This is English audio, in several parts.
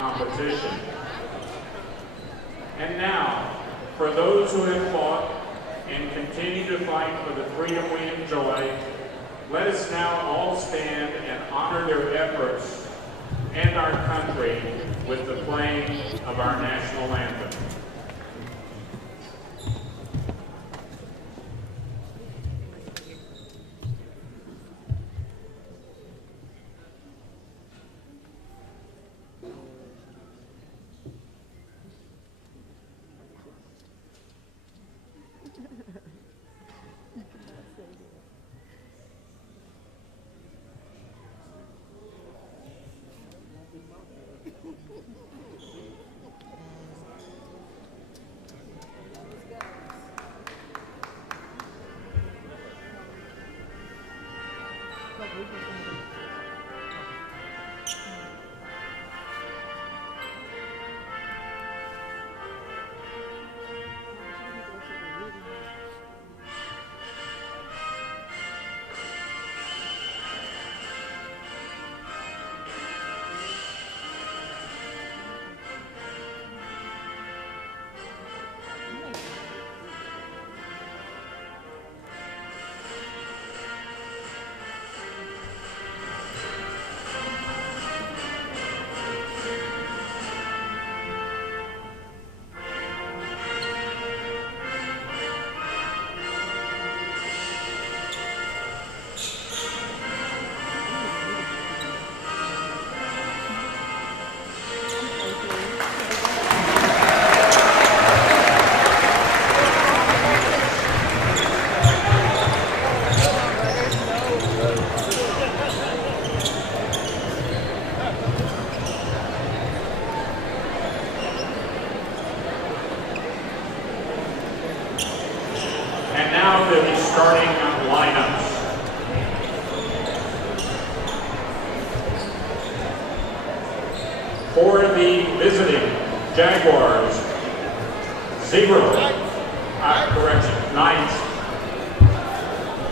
competition. And now, for those who have fought and continue to fight for the freedom we enjoy, let us now all stand and honor their efforts and our country with the playing of our national anthem. And now the starting lineups. For the visiting Jaguars, Knights,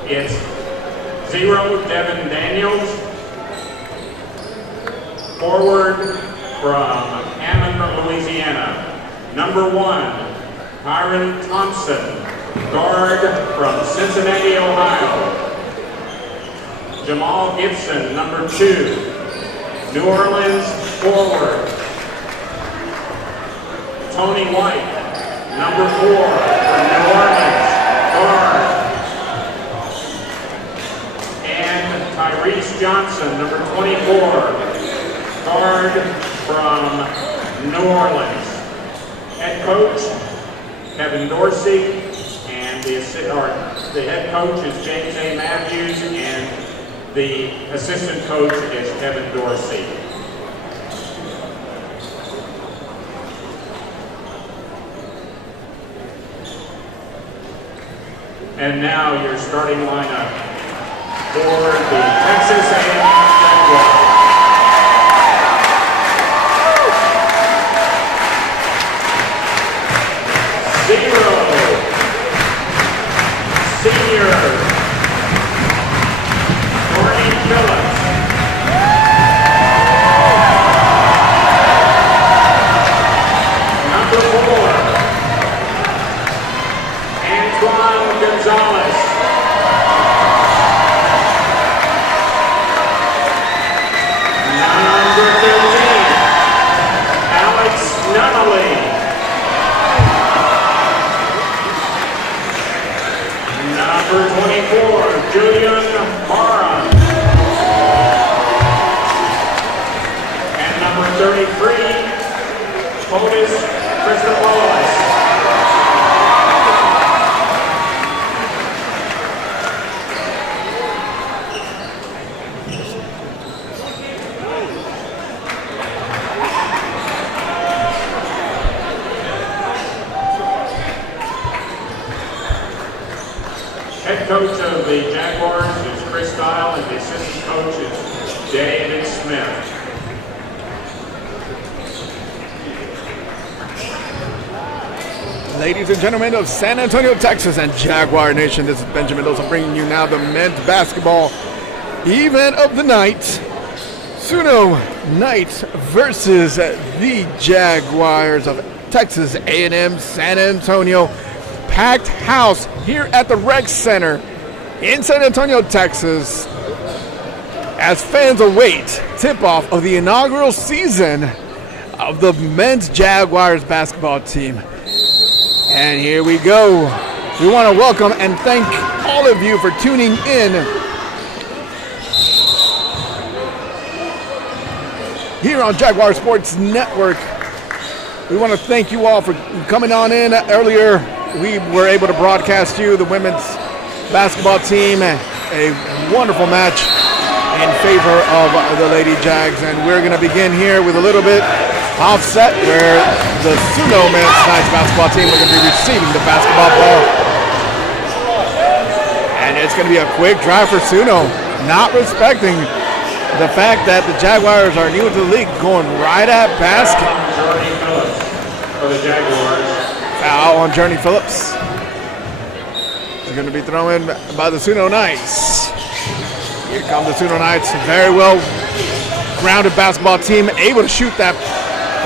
it's 0, Devin Daniels. Forward from Hammond, Louisiana, number 1, Hiram Thompson. Guard from Cincinnati, Ohio, Jamal Gibson, number 2, New Orleans forward. Tony White, number 4, from New Orleans, guard. And Tyrese Johnson, number 24, guard from New Orleans. Head coach, Kevin Dorsey. The head coach is James A. Matthews, and the assistant coach is Kevin Dorsey. And now your starting lineup for the Texas A&M Jaguars. Senior, Courtney Phillips. Number 4, Antoine Gonzalez. Number 13, Alex Nunnally. Number 24, Julian Mara. And number 33, Otis Christopoulos. Head coach of the Jaguars is Chris Dial, and the assistant coach is David Smith. Ladies and gentlemen of San Antonio, Texas, and Jaguar Nation, this is Benjamin Mendoza bringing you now the men's basketball event of the night. SUNO Knights versus the Jaguars of Texas A&M San Antonio. Packed house here at the Rec Center in San Antonio, Texas, as fans await tip-off of the inaugural season of the men's Jaguars basketball team. And here we go. We want to welcome and thank all of you for tuning in here on Jaguar Sports Network. We want to thank you all for coming on in. Earlier, we were able to broadcast you the women's basketball team, a wonderful match in favor of the Lady Jags. And we're going to begin here with a little bit offset where the SUNO men's Knights basketball team are going to be receiving the basketball ball. And it's going to be a quick drive for SUNO, not respecting the fact that the Jaguars are new to the league, going right at basket. For the Jaguars. Foul on Journey Phillips. It's going to be thrown in by the SUNO Knights. Here come the SUNO Knights, very well grounded basketball team, able to shoot that,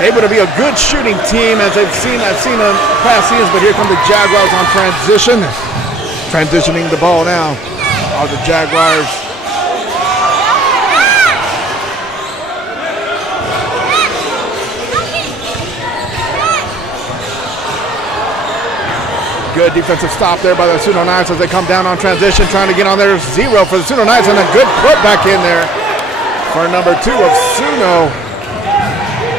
able to be a good shooting team as I've seen in past seasons, but here come the Jaguars on transition. Transitioning the ball now are the Jaguars. Good defensive stop there by the SUNO Knights as they come down on transition, trying to get on their zero for the SUNO Knights, and a good put back in there for number 2 of SUNO,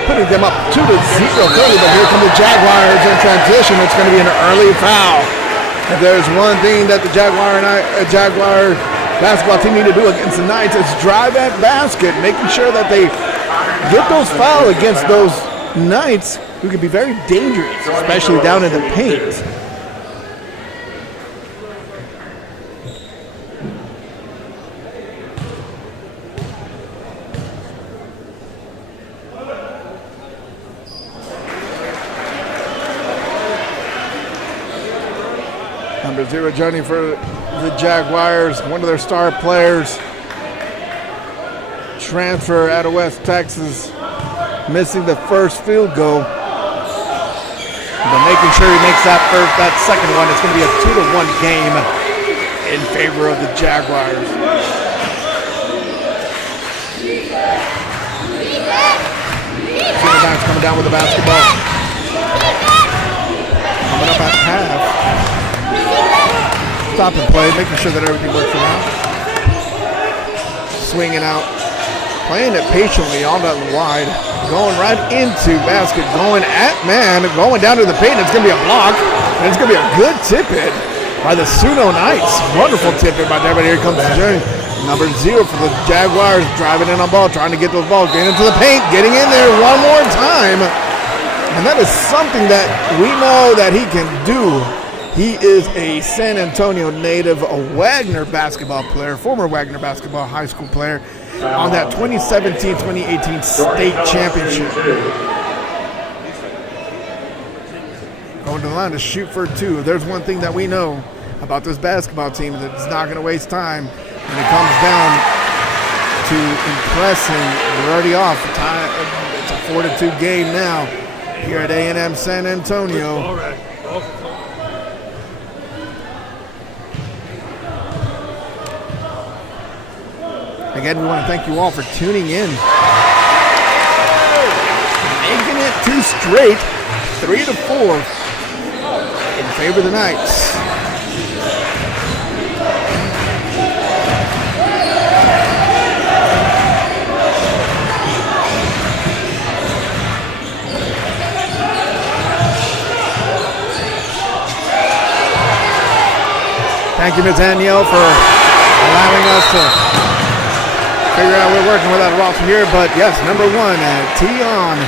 putting them up 2-0 clearly. But here come the Jaguars in transition. It's going to be an early foul. If there's one thing that the Jaguar basketball team need to do against the Knights, is drive at basket, making sure that they get those fouls against those Knights, who can be very dangerous, especially down in the paint. Number 0 journey for the Jaguars, one of their star players. Transfer out of West Texas, missing the first field goal. But making sure he makes that second one. It's going to be a 2-1 game in favor of the Jaguars. SUNO Knights coming down with the basketball. Coming up at half. Stop and play, making sure that everything works around. Swinging out, playing it patiently on that wide, going right into basket, going at man, going down to the paint. It's going to be a block, and it's going to be a good tip-in by the SUNO Knights. Wonderful tip-in by there, but here comes the journey. Number 0 for the Jaguars, driving in on ball, trying to get those balls, getting into the paint, getting in there one more time. And that is something that we know that he can do. He is a San Antonio native, a Wagner basketball player, former Wagner basketball high school player on that 2017-2018 state championship. Going to the line to shoot for 2. There's one thing that we know about this basketball team, that it's not going to waste time when it comes down to impressing. We're already off. It's a 4-2 game now here at A&M San Antonio. Again, we want to thank you all for tuning in. Making it 2 straight, 3-4 in favor of the Knights. Thank you, Ms. Danielle, for allowing us to figure out we're working with that roster here. But yes, number 1, Tion.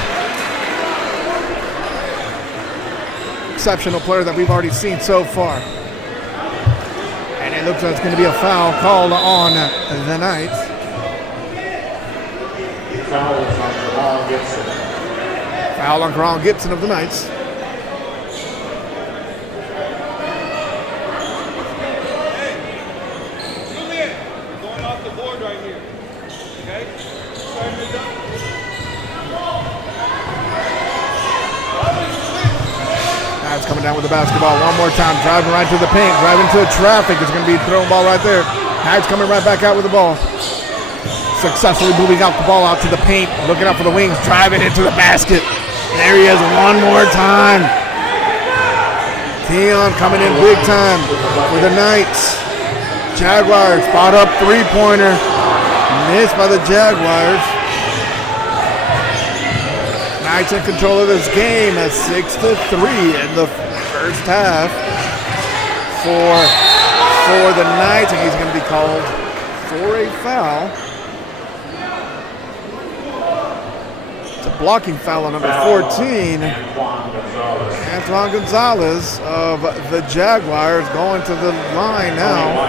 Exceptional player that we've already seen so far. And it looks like it's going to be a foul called on the Knights. Foul on Karan Gibson of the Knights. down with the basketball one more time, driving right to the paint, driving to the traffic. It's going to be throwing ball right there. Knights coming right back out with the ball. Successfully moving out the ball out to the paint, looking up for the wings, driving into the basket. There he is one more time. Keon coming in big time for the Knights. Jaguars spot up three-pointer. Missed by the Jaguars. Knights in control of this game at 6-3 in the first half for the Knights, and he's going to be called for a foul. It's a blocking foul on number 14. Antoine Gonzalez of the Jaguars going to the line now.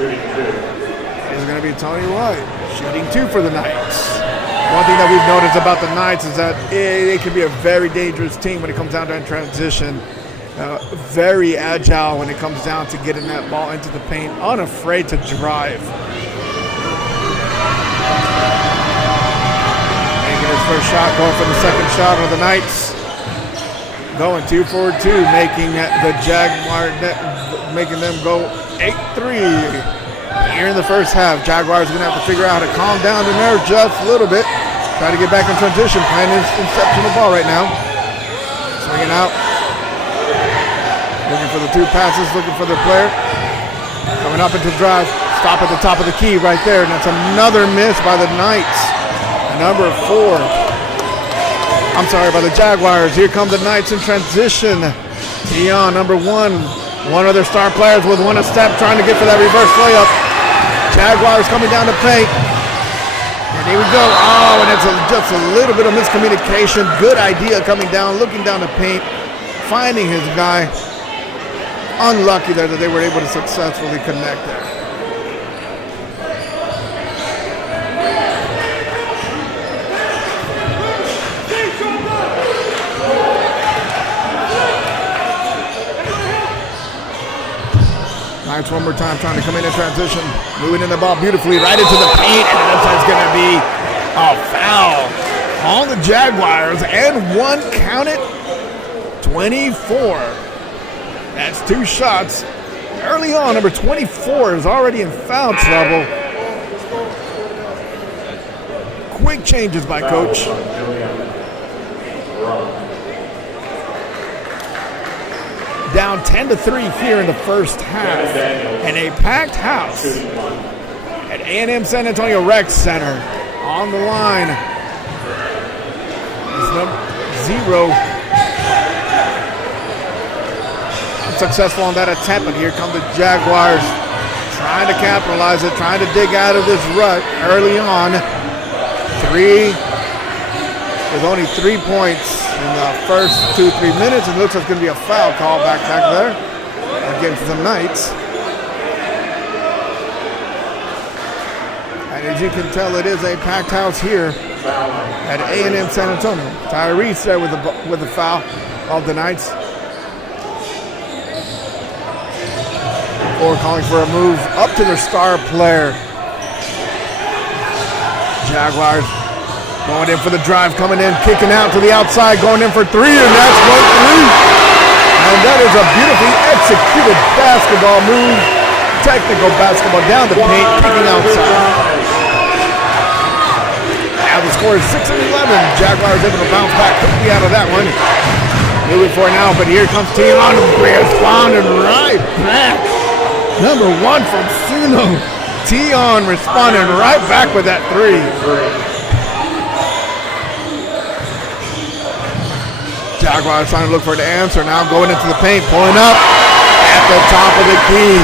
It's going to be Tony White shooting 2 for the Knights. One thing that we've noticed about the Knights is that they can be a very dangerous team when it comes down to transition. Very agile when it comes down to getting that ball into the paint, unafraid to drive. Making his first shot, going for the second shot of the Knights. Going 2 for 2, making the Jaguars, making them go 8-3. Here in the first half, Jaguars are going to have to figure out how to calm down the nerves just a little bit. Try to get back in transition, playing this inception of ball right now. Swinging out. Looking for the 2 passes, looking for the player. Coming up into drive. Stop at the top of the key right there. And that's another miss by the Knights. Number 4. I'm sorry, by the Jaguars. Here come the Knights in transition. Dion, number 1. One of their star players with one a step, trying to get for that reverse layup. Jaguars coming down to paint. And here we go. Oh, and it's just a little bit of miscommunication. Good idea coming down, looking down the paint, finding his guy. Unlucky there that they were able to successfully connect there. Knights one more time trying to come in transition. Moving in the ball beautifully right into the paint. And it looks like it's going to be a foul on the Jaguars. And 1, count it, 24. That's 2 shots. Early on, number 24 is already in foul trouble. Quick changes by Coach. Down 10-3 here in the first half. And a packed house at A&M San Antonio Rec Center. On the line is number 0. Unsuccessful on that attempt, but here come the Jaguars trying to capitalize it, trying to dig out of this rut early on. 3. With only 3 points in the first 2-3 minutes. It looks like it's going to be a foul call back there against the Knights. And as you can tell, it is a packed house here at A&M San Antonio. Tyrese there with the foul of the Knights. Or calling for a move up to their star player. Jaguars going in for the drive, coming in, kicking out to the outside, going in for 3, and that's 1-3. And that is a beautifully executed basketball move. Technical basketball down the paint, kicking outside. Now the score is 6-11. Jaguars able to bounce back quickly out of that one. Moving for now, but here comes Tion, responding right back. Number 1 from SUNO. Tion responding right back with that 3. Jaguars trying to look for the answer now, going into the paint, pulling up at the top of the key.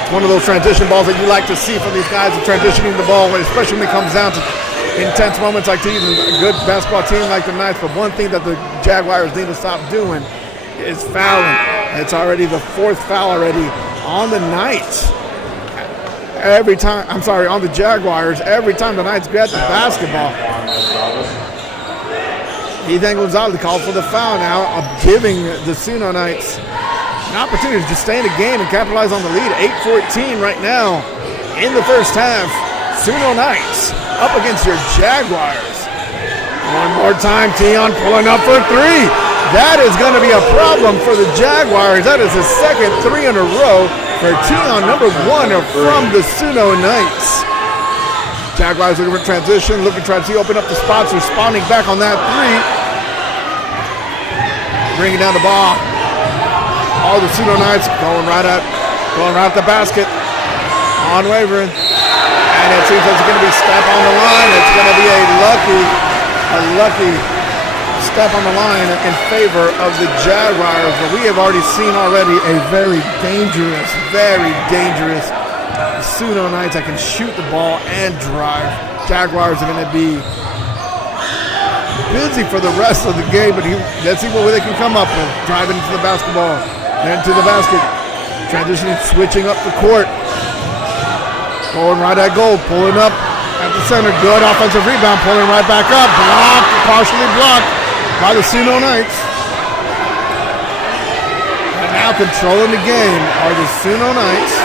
It's one of those transition balls that you like to see from these guys of transitioning the ball, especially when it comes down to intense moments like these. A good basketball team like the Knights, but one thing that the Jaguars need to stop doing is fouling. It's already the 4th foul already on the Knights. On the Jaguars, every time the Knights get the basketball. Ethan Gonzalez called for the foul now, of giving the SUNO Knights an opportunity to stay in the game and capitalize on the lead. 8-14 right now in the first half. SUNO Knights up against your Jaguars. One more time, Tion pulling up for three. That is going to be a problem for the Jaguars. That is his second three in a row for Tion, number one from the SUNO Knights. Jaguars looking for transition, looking to try to open up the spots, responding back on that three. Bringing down the ball. All the SUNO Knights going right at the basket. Unwavering. And it seems like it's going to be a step on the line. It's going to be a lucky step on the line in favor of the Jaguars. But we have already seen already a very dangerous SUNO Knights that can shoot the ball and drive. Jaguars are going to be busy for the rest of the game, but let's see what they can come up with. Driving into the basketball, then to the basket. Transitioning, switching up the court. Going right at goal, pulling up at the center. Good offensive rebound, pulling right back up. Blocked, partially blocked by the SUNO Knights. And now controlling the game are the SUNO Knights.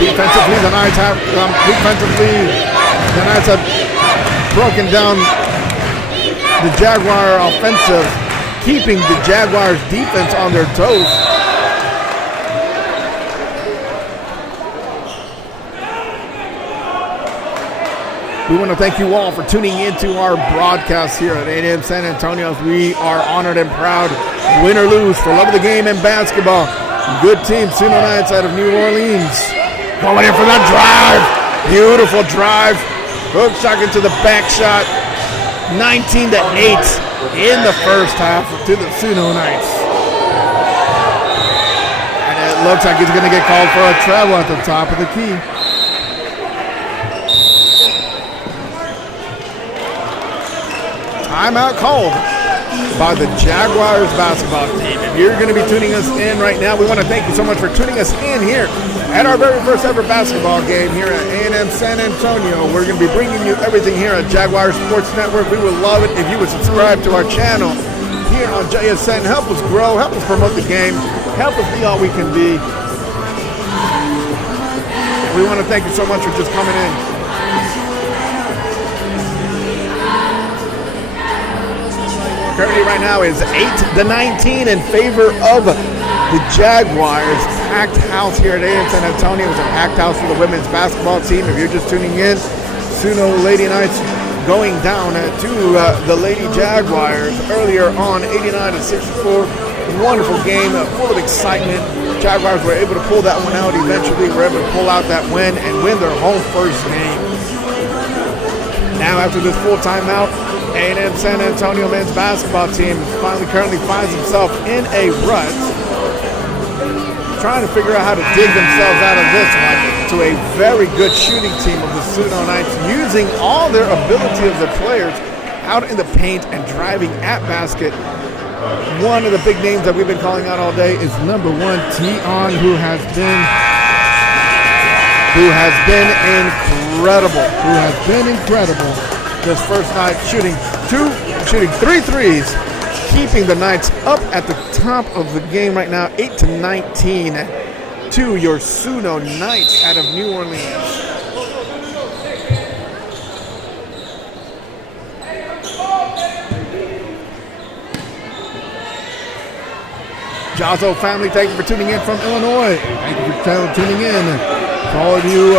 Defensively, the Knights have broken down the Jaguar offensive, keeping the Jaguars defense on their toes. We want to thank you all for tuning into our broadcast here at 8 a.m. San Antonio. We are honored and proud, win or lose, for love of the game and basketball. Good team, SUNO Knights out of New Orleans. Going in for that drive. Beautiful drive. Hook shot into the back shot. 19-8 in the first half to the SUNO Knights. And it looks like he's going to get called for a travel at the top of the key. Timeout called by the Jaguars basketball team. If you're going to be tuning us in right now, we want to thank you so much for tuning us in here at our very first ever basketball game here at A&M San Antonio. We're going to be bringing you everything here at Jaguars Sports Network. We would love it if you would subscribe to our channel here on JSN. Help us grow, help us promote the game, help us be all we can be. We want to thank you so much for just coming in. Currently right now is 8-19 in favor of the Jaguars. Packed house here at A&M San Antonio. It was a packed house for the women's basketball team. If you're just tuning in, SUNO Lady Knights going down to the Lady Jaguars earlier on, 89-64. Wonderful game, full of excitement. Jaguars were able to pull that one out eventually. Were able to pull out that win and win their home first game. Now after this full timeout, A&M San Antonio men's basketball team currently finds himself in a rut, trying to figure out how to dig themselves out of this one, to a very good shooting team of the SUNO Knights, using all their ability of the players out in the paint and driving at basket. One of the big names that we've been calling out all day is number one, Tion, who has been incredible. This first night shooting three threes, keeping the Knights up at the top of the game right now, 8-19 to your SUNO Knights out of New Orleans. Jazzo family, thank you for tuning in from Illinois. Thank you for tuning in. To all of you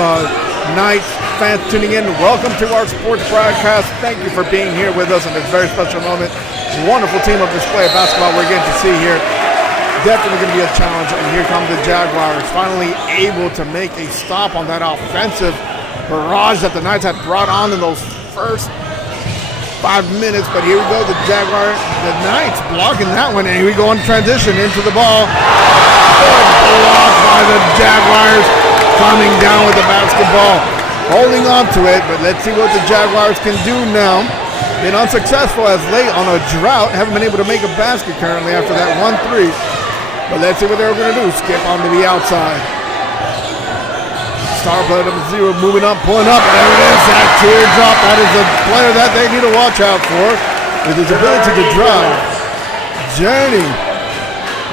Knights fans tuning in, welcome to our sports broadcast. Thank you for being here with us in this very special moment. Wonderful team of display of basketball we're getting to see here. Definitely going to be a challenge, and here come the Jaguars, finally able to make a stop on that offensive barrage that the Knights had brought on in those first 5 minutes. But here we go, the Knights blocking that one, and here we go on transition into the ball. Good block by the Jaguars, coming down with the basketball, holding on to it. But let's see what the Jaguars can do now. Been unsuccessful as late on a drought, haven't been able to make a basket currently after that 1-3. But let's see what they're going to do. Skip onto the outside. Star player number 0 moving up, pulling up. There it is, that teardrop. That is the player that they need to watch out for with his ability to drive. Journey,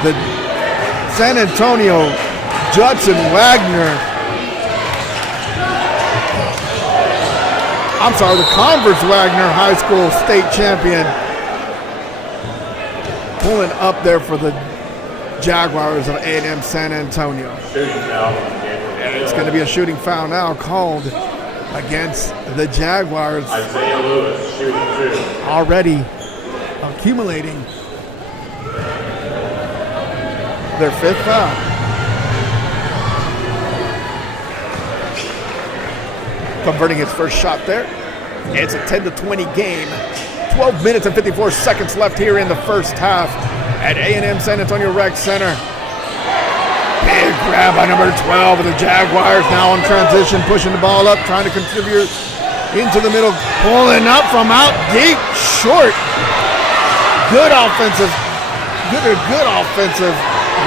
the San Antonio Judson Wagner. I'm sorry, the Converse Wagner High School state champion. Pulling up there for the Jaguars of A&M San Antonio. And it's going to be a shooting foul now called against the Jaguars. Isaiah Lewis shooting 2. Already accumulating their 5th foul. Converting his first shot there. It's a 10-20 game. 12 minutes and 54 seconds left here in the first half at A&M San Antonio Rec Center. Big grab by number 12 of the Jaguars, now in transition, pushing the ball up, trying to contribute into the middle, pulling up from out deep, short. Good offensive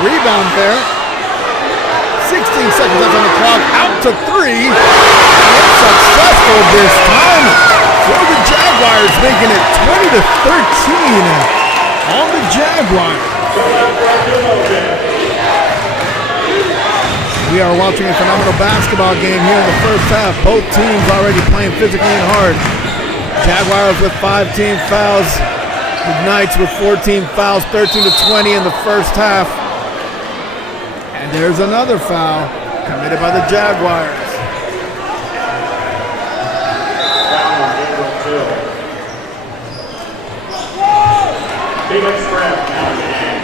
rebound there. 16 seconds left on the clock, out to 3. It's successful this time for the Jaguars, making it 20-13 on the Jaguars. We are watching a phenomenal basketball game here in the first half. Both teams already playing physically and hard. Jaguars with 5 team fouls. The Knights with 14 fouls, 13-20 in the first half. And there's another foul committed by the Jaguars. Biggest grab now in the game.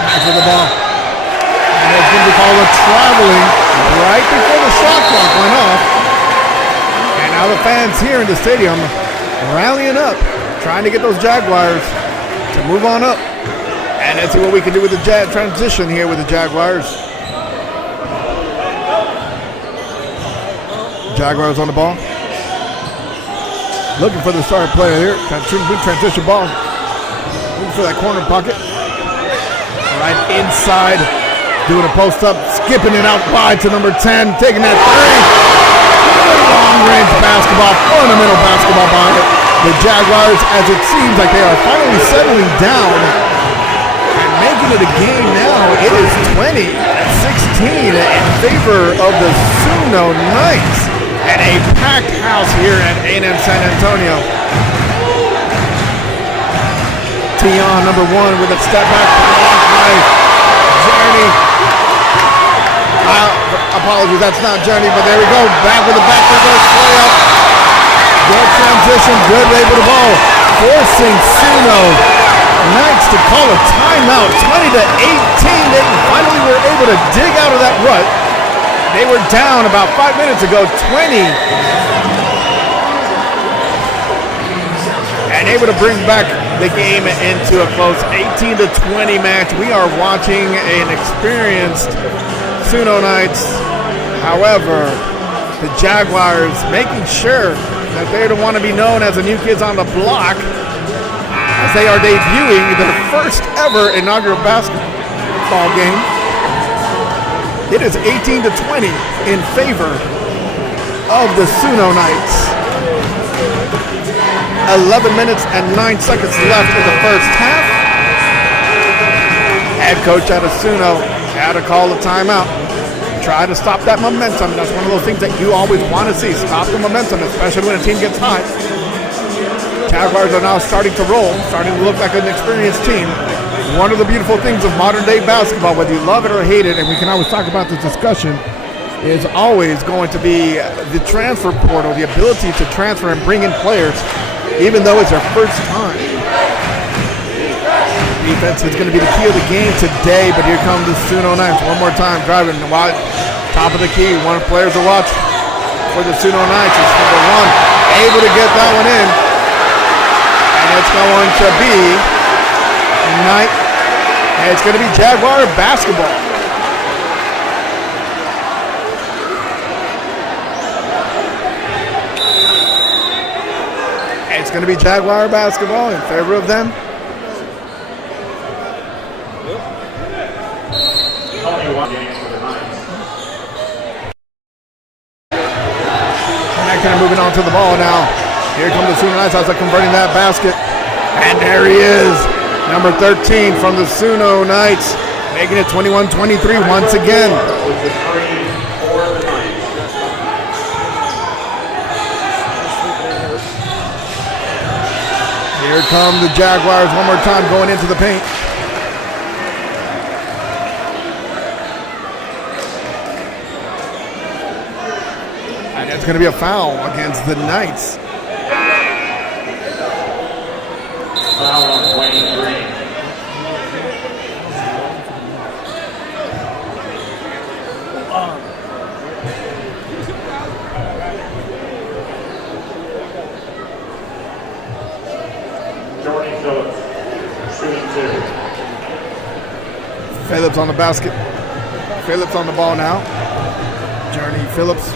Back to the ball. And it's going to be called a traveling right before the shot clock went off. And now the fans here in the stadium rallying up, trying to get those Jaguars to move on up. And let's see what we can do with the transition here with the Jaguars. Jaguars on the ball. Looking for the star player here. Good transition ball. Looking for that corner pocket. Right inside. Doing a post up. Skipping it out wide to number 10. Taking that 3. Long range basketball. Fundamental basketball by the Jaguars, as it seems like they are finally settling down. Making it a game now. It is 20-16 in favor of the SUNO Knights at a packed house here at A&M San Antonio. Tion, number 1, with a step back by Journey. Apologies, that's not Journey, but there we go. Back with the back reverse play up. Good transition, good way with the ball. Forcing SUNO Knights to call a timeout. 20-18. They finally were able to dig out of that rut. They were down about 5 minutes ago, 20. And able to bring back the game into a close 18-20 match. We are watching an experienced SUNO Knights. However, the Jaguars making sure that they don't want to be known as the new kids on the block, as they are debuting their first ever inaugural basketball game. It is 18-20 in favor of the SUNO Knights. 11 minutes and 9 seconds left in the first half. Head coach out of SUNO had to call a timeout. Try to stop that momentum. That's one of those things that you always want to see. Stop the momentum, especially when a team gets hot. Jaguars are now starting to roll, starting to look like an experienced team. One of the beautiful things of modern day basketball, whether you love it or hate it, and we can always talk about this discussion, is always going to be the transfer portal, the ability to transfer and bring in players, even though it's their first time. Defense is going to be the key of the game today, but here comes the SUNO Knights one more time, driving wide, top of the key. One of the players to watch for the SUNO Knights is number 1, able to get that one in. It's going to be Knight, and it's going to be Jaguar basketball. It's going to be Jaguar basketball in favor of them. Only one game for the Knights. And kind of moving on to the ball now Here come the SUNO Knights outside converting that basket. And there he is, number 13 from the SUNO Knights, making it 21-23 once again. With the three for the Knights. Here come the Jaguars one more time going into the paint. And it's going to be a foul against the Knights. Foul on Wayne Green. Jordan Phillips, shooting 2. Phillips on the basket. Phillips on the ball now. Journey Phillips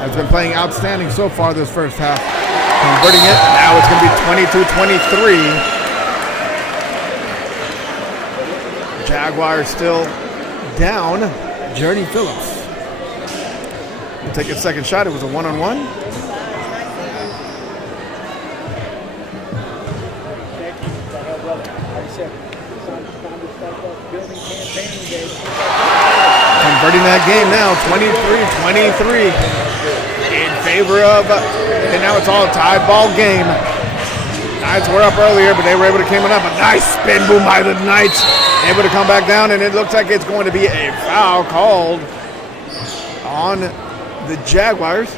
has been playing outstanding so far this first half. Converting it. Now it's going to be 22-23. Jaguars still down. Journey Phillips will take his second shot. It was a one-on-one. Converting that game now, 23-23 in favor of, and now it's all a tie ball game. Knights were up earlier, but they were able to come up. A nice spin boom by the Knights, able to come back down, and it looks like it's going to be a foul called on the Jaguars.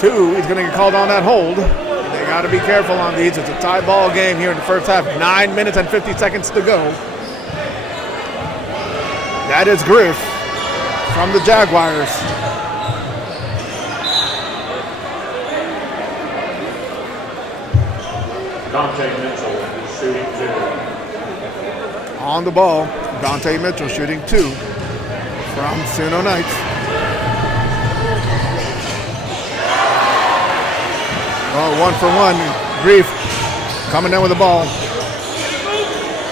2, he's going to get called on that hold. They got to be careful on these. It's a tie ball game here in the first half. 9 minutes and 50 seconds to go. That is Griff from the Jaguars. Dante Mitchell shooting 2. On the ball, Dante Mitchell shooting 2 from SUNO Knights. Oh, 1 for 1. Grief coming down with the ball.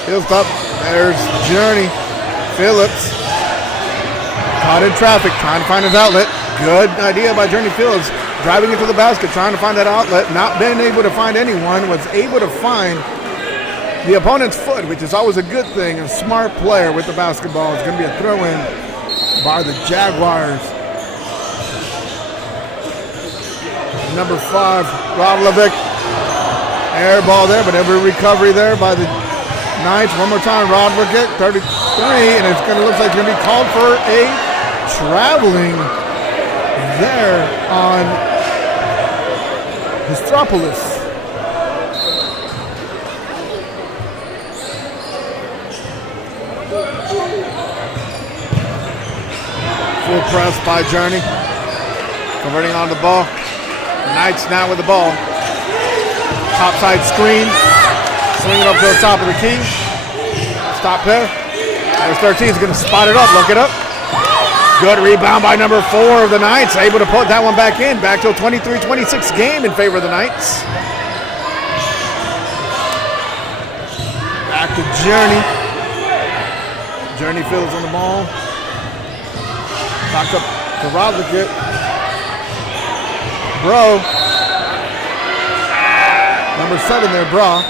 Heels up. There's Journey. Phillips caught in traffic, trying to find his outlet. Good idea by Journey Phillips, driving into the basket, trying to find that outlet. Not being able to find anyone, was able to find the opponent's foot, which is always a good thing. A smart player with the basketball. It's going to be a throw-in by the Jaguars. Number 5, Rodlovic. Air ball there, but every recovery there by the Knights. One more time, Rodlovic, 33, and it's going to look like it's going to be called for a traveling there on Histropoulos. Full press by Journey. Converting on the ball. Knights now with the ball. Topside screen. Swing it up to the top of the key. Stop there. There's 13. He's going to spot it up. Look it up. Good rebound by number 4 of the Knights. Able to put that one back in. Back to a 23-26 game in favor of the Knights. Back to Journey. Journey Phillips on the ball. Back up to Rodlick. Bro. Number 7 there, Bra.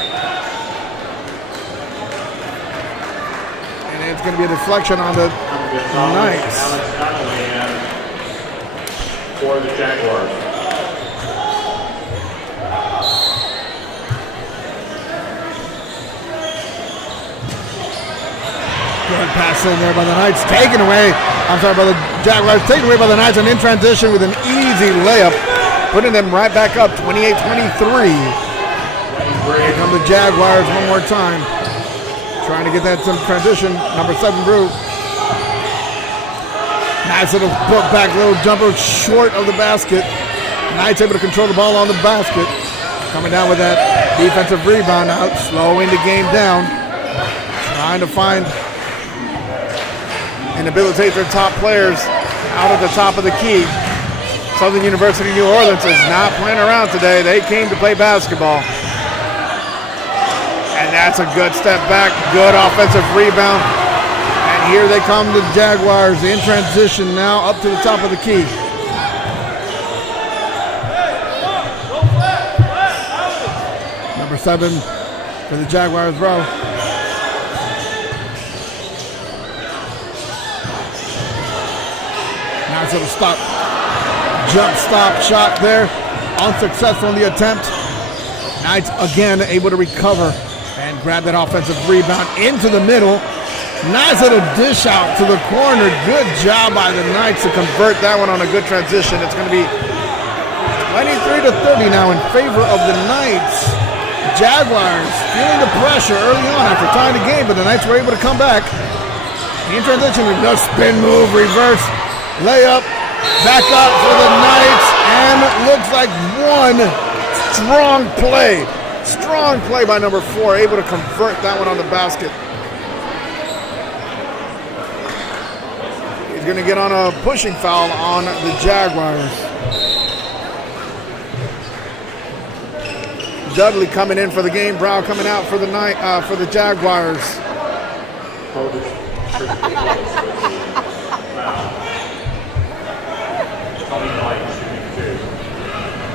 And it's going to be a deflection on the Knights. Alex Connolly for the Jaguars. Good pass in there by the Knights, taken away. I'm sorry, by the Jaguars, taken away by the Knights, and in transition with an easy layup, putting them right back up, 28-23. Here come the Jaguars one more time. Trying to get that some transition. Number 7, Brew. Nice little put back, little jumper short of the basket. Knights able to control the ball on the basket. Coming down with that defensive rebound out, slowing the game down. Trying to find and habilitate their top players out at the top of the key. Southern University New Orleans is not playing around today. They came to play basketball. And that's a good step back, good offensive rebound. And here they come, the Jaguars in transition now up to the top of the key. Number 7 for the Jaguars row. Nice little stop. Jump stop shot there. Unsuccessful in the attempt. Knights again able to recover and grab that offensive rebound into the middle. Nice little dish out to the corner. Good job by the Knights to convert that one on a good transition. It's going to be 23-30 now in favor of the Knights. Jaguars feeling the pressure early on after tying the game, but the Knights were able to come back. In transition, the spin move, reverse, layup, back up for the Knights, and looks like one strong play. Strong play by number 4, able to convert that one on the basket. He's going to get on a pushing foul on the Jaguars. Dudley coming in for the game. Brow coming out for the Jaguars.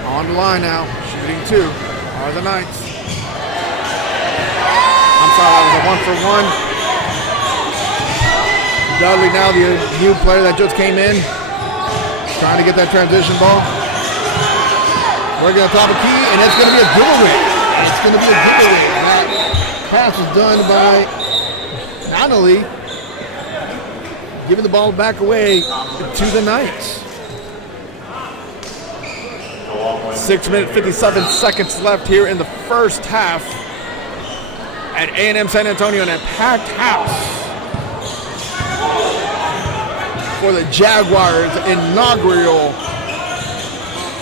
On the line now, shooting 2 are the Knights. I'm sorry, that was a 1-for-1. Dudley now the new player that just came in, trying to get that transition ball. Working on top of key, and it's going to be a giveaway. It's going to be a giveaway. That pass was done by Donnelly, giving the ball back away to the Knights. 6 minutes, 57 seconds left here in the first half at A&M San Antonio in a packed house for the Jaguars' inaugural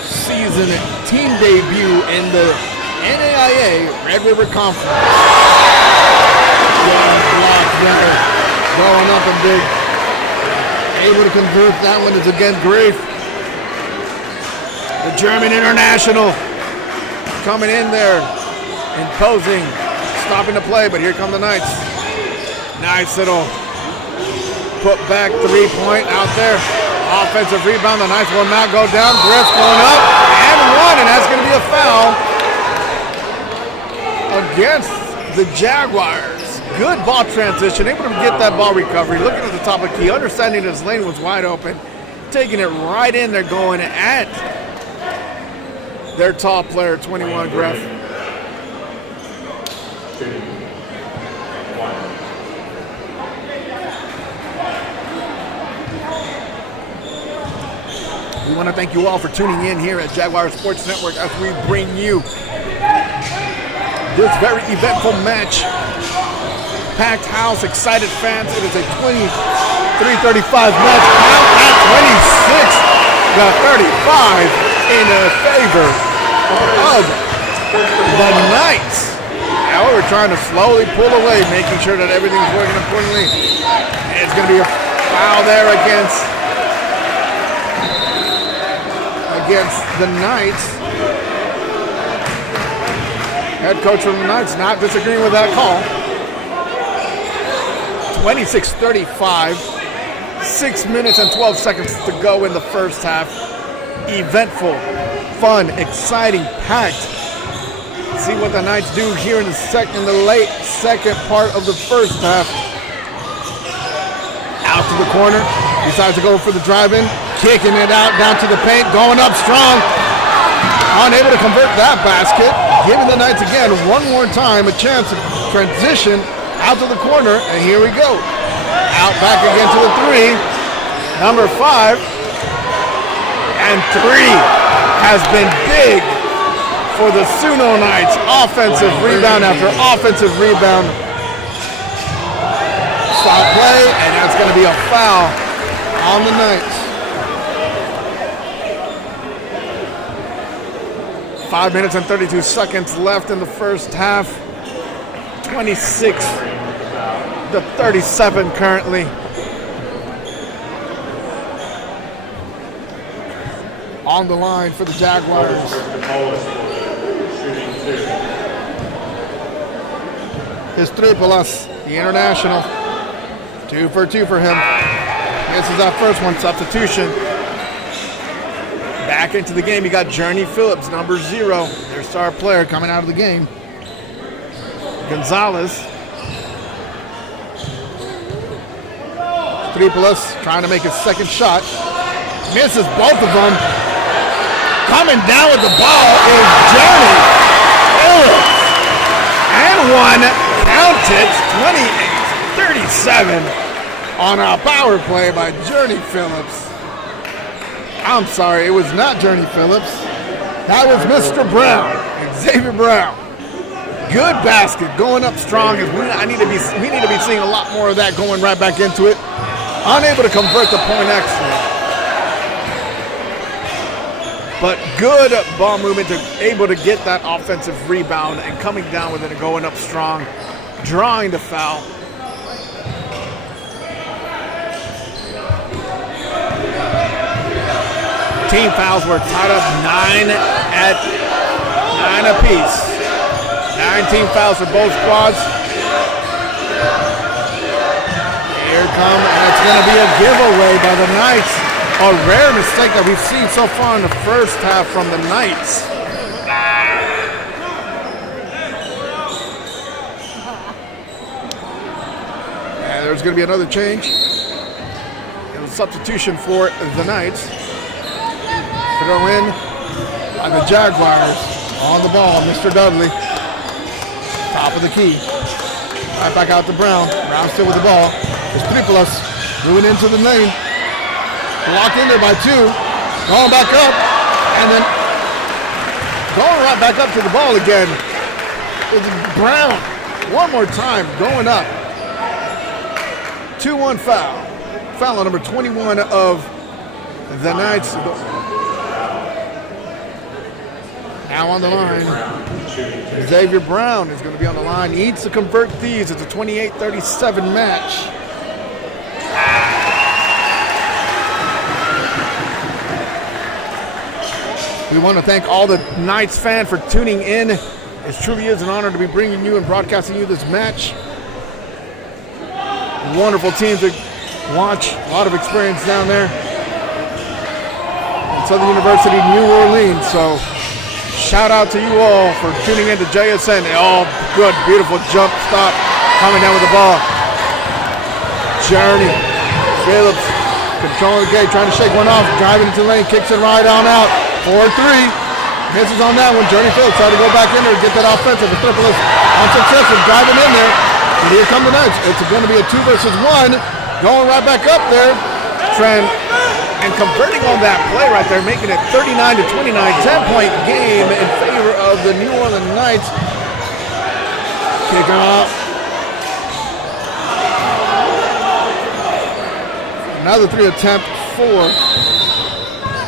season team debut in the NAIA Red River Conference. Block there, going up and big. Able to convert that one is again Grafe. The German international coming in there, imposing, stopping the play, but here come the Knights. Nice little put back 3-point out there. Offensive rebound, the Knights will not go down. Griff's going up and 1, and that's going to be a foul against the Jaguars. Good ball transition, able to get that ball recovery. Looking at the top of key, understanding his lane was wide open, taking it right in there, going at their top player, 21, Griff. We want to thank you all for tuning in here at Jaguar Sports Network as we bring you this very eventful match. Packed house, excited fans. It is a 23-35 match. At 26-35 in favor of the Knights. Now we're trying to slowly pull away, making sure that everything's working accordingly. And it's going to be a foul there against the Knights. Head coach from the Knights not disagreeing with that call. 26-35. 6 minutes and 12 seconds to go in the first half. Eventful, fun, exciting, packed. See what the Knights do here in the late second part of the first half. Out to the corner. Decides to go for the drive-in. Kicking it out down to the paint. Going up strong. Unable to convert that basket. Giving the Knights again one more time a chance to transition out to the corner. And here we go. Out back again to the 3. Number 5. And 3 has been big for the SUNO Knights. Offensive rebound after offensive rebound. Stop play, and that's going to be a foul on the Knights. 5 minutes and 32 seconds left in the first half. 26-37 currently. On the line for the Jaguars. His Tripolas, the international. 2 for 2 for him. This is our first one, substitution. Back into the game, you got Journey Phillips, number 0, their star player coming out of the game. Gonzalez. 3+ trying to make his second shot. Misses both of them. Coming down with the ball is Journey Phillips. And one. Count it. 28-37 on a power play by Journey Phillips. I'm sorry, it was not Journey Phillips. That was Mr. Brown, Xavier Brown. Good basket, going up strong. We need to be seeing a lot more of that going right back into it. Unable to convert the point excellent. But good ball movement, able to get that offensive rebound and coming down with it and going up strong, drawing the foul. Team fouls were tied up 9 apiece. 9 team fouls for both squads. Here come, and it's going to be a giveaway by the Knights. A rare mistake that we've seen so far in the first half from the Knights. And there's going to be another change. And a substitution for the Knights. Throw in by the Jaguars. On the ball, Mr. Dudley. Top of the key. Right back out to Brown. Brown still with the ball. It's 3+. Moving into the lane. Blocked in there by 2. Going back up. And then going right back up to the ball again. It's Brown. One more time. Going up. 2-1 foul. Foul on number 21 of the Knights. Now on the line, Xavier Brown is going to be on the line. He needs to convert these. It's a 28-37 match. We want to thank all the Knights fans for tuning in. It truly is an honor to be bringing you and broadcasting you this match. Wonderful team to watch. A lot of experience down there at Southern University, New Orleans. So shout out to you all for tuning in to JSN. Oh, good, beautiful jump stop. Coming down with the ball. Journey. Phillips controlling the gate, trying to shake one off. Driving into the lane, kicks it right on out. 4-3. Misses on that one. Journey Phillips trying to go back in there and get that offensive. The triple is unsuccessful. Driving in there. And here come the Knights. It's going to be a 2 versus 1. Going right back up there. Trent. And converting on that play right there, making it 39-29, 10-point game in favor of the New Orleans Knights. Kick off. Another 3 attempt for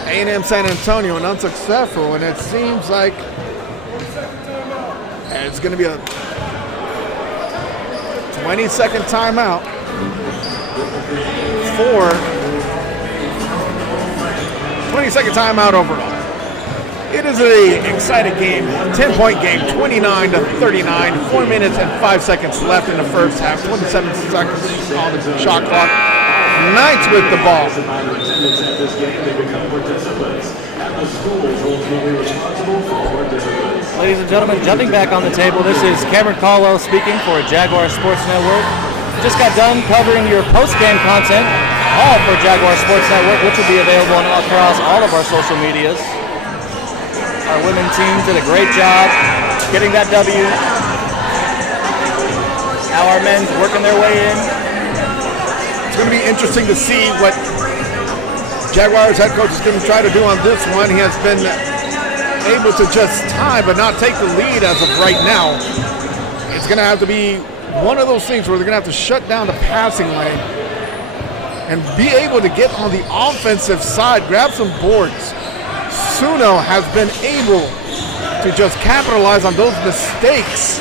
A&M San Antonio, and unsuccessful. And it seems like it's going to be a 20-second timeout for 20-second timeout overall. It is an exciting game, 10-point game, 29-39, 4 minutes and 5 seconds left in the first half, 27 seconds on the shot clock. Knights with the ball. Ladies and gentlemen, jumping back on the table, this is Cameron Caldwell speaking for Jaguars Sports Network. Just got done covering your post-game content, all for Jaguar Sports Network, which will be available across all of our social medias. Our women team did a great job getting that W. Now our men's working their way in. It's going to be interesting to see what Jaguars head coach is going to try to do on this one. He has been able to just tie but not take the lead as of right now. It's going to have to be one of those things where they're going to have to shut down the passing lane and be able to get on the offensive side, grab some boards. SUNO has been able to just capitalize on those mistakes.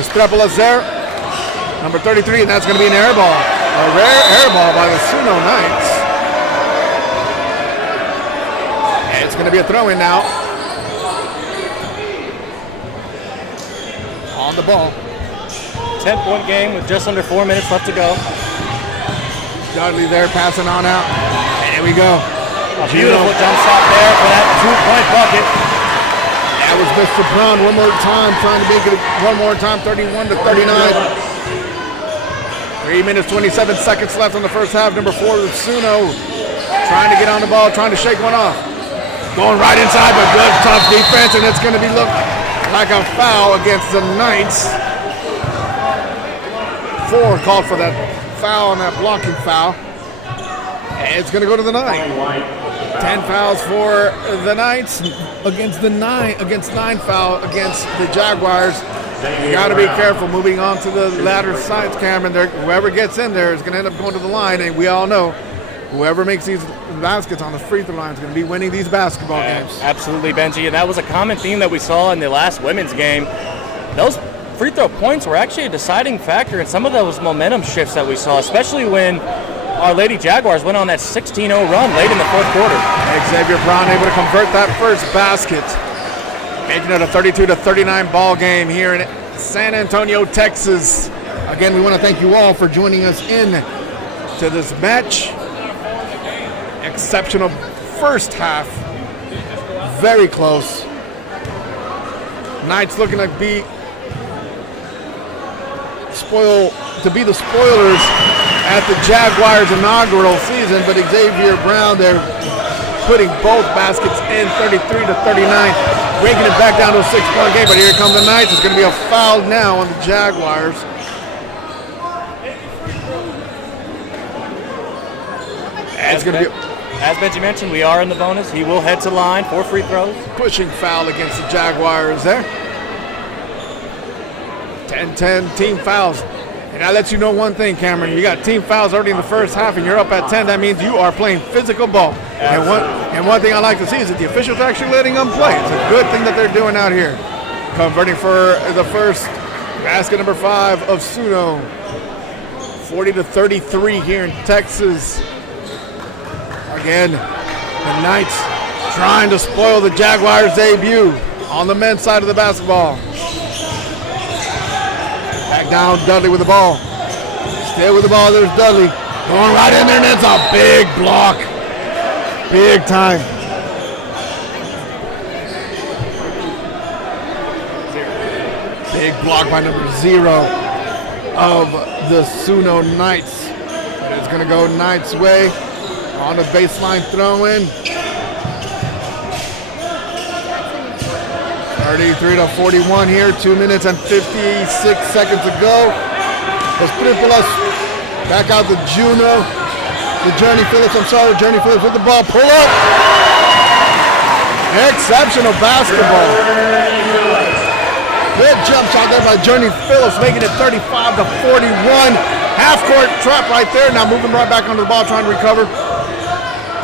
Estrepolis there, number 33, and that's going to be an air ball. A rare air ball by the SUNO Knights. And it's going to be a throw-in now. On the ball. 10-point game with just under 4 minutes left to go. Dudley there passing on out. And here we go. A beautiful jump stop there for that 2-point bucket. That was Mr. Brown one more time, trying to make it one more time, 31-39. 3 minutes, 27 seconds left on the first half. Number 4 is SUNO, trying to get on the ball, trying to shake one off. Going right inside, but good, tough defense, and it's going to be looked like a foul against the Knights. 4 called for that foul on that blocking foul. And it's going to go to the 9. 10 fouls for the Knights against 9 foul against the Jaguars. You got to be careful moving on to the latter sides, Cameron. Whoever gets in there is going to end up going to the line, and we all know whoever makes these baskets on the free throw line is going to be winning these basketball games. Absolutely, Benji, and that was a common theme that we saw in the last women's game. Those free throw points were actually a deciding factor in some of those momentum shifts that we saw, especially when our Lady Jaguars went on that 16-0 run late in the fourth quarter. Xavier Brown able to convert that first basket, making it a 32-39 ball game here in San Antonio, Texas. Again, we want to thank you all for joining us in to this match. Exceptional first half, very close. Knights looking to be the spoilers at the Jaguars' inaugural season, but Xavier Brown, they're putting both baskets in, 33-39, breaking it back down to a 6-point game. But here come the Knights. It's going to be a foul now on the Jaguars. It's going to be, as Benji mentioned, we are in the bonus. He will head to line for free throws. Pushing foul against the Jaguars there. 10-10 team fouls. And that lets you know one thing, Cameron. You got team fouls already in the first half, and you're up at 10. That means you are playing physical ball. And one thing I like to see is that the officials are actually letting them play. It's a good thing that they're doing out here. Converting for the first basket, number 5 of SUNO. 40-33 here in Texas. Again, the Knights trying to spoil the Jaguars' debut on the men's side of the basketball. Back down, Dudley with the ball. Still with the ball, there's Dudley. Going right in there, and it's a big block. Big time. Big block by number 0 of the SUNO Knights. But it's going to go Knights' way on the baseline throw-in. 33-41 here, 2 minutes and 56 seconds to go. Los Príncipas back out to Juno. Journey Phillips with the ball. Pull up. Exceptional basketball. Good jump shot there by Journey Phillips, making it 35-41. Half-court trap right there. Now moving right back onto the ball, trying to recover.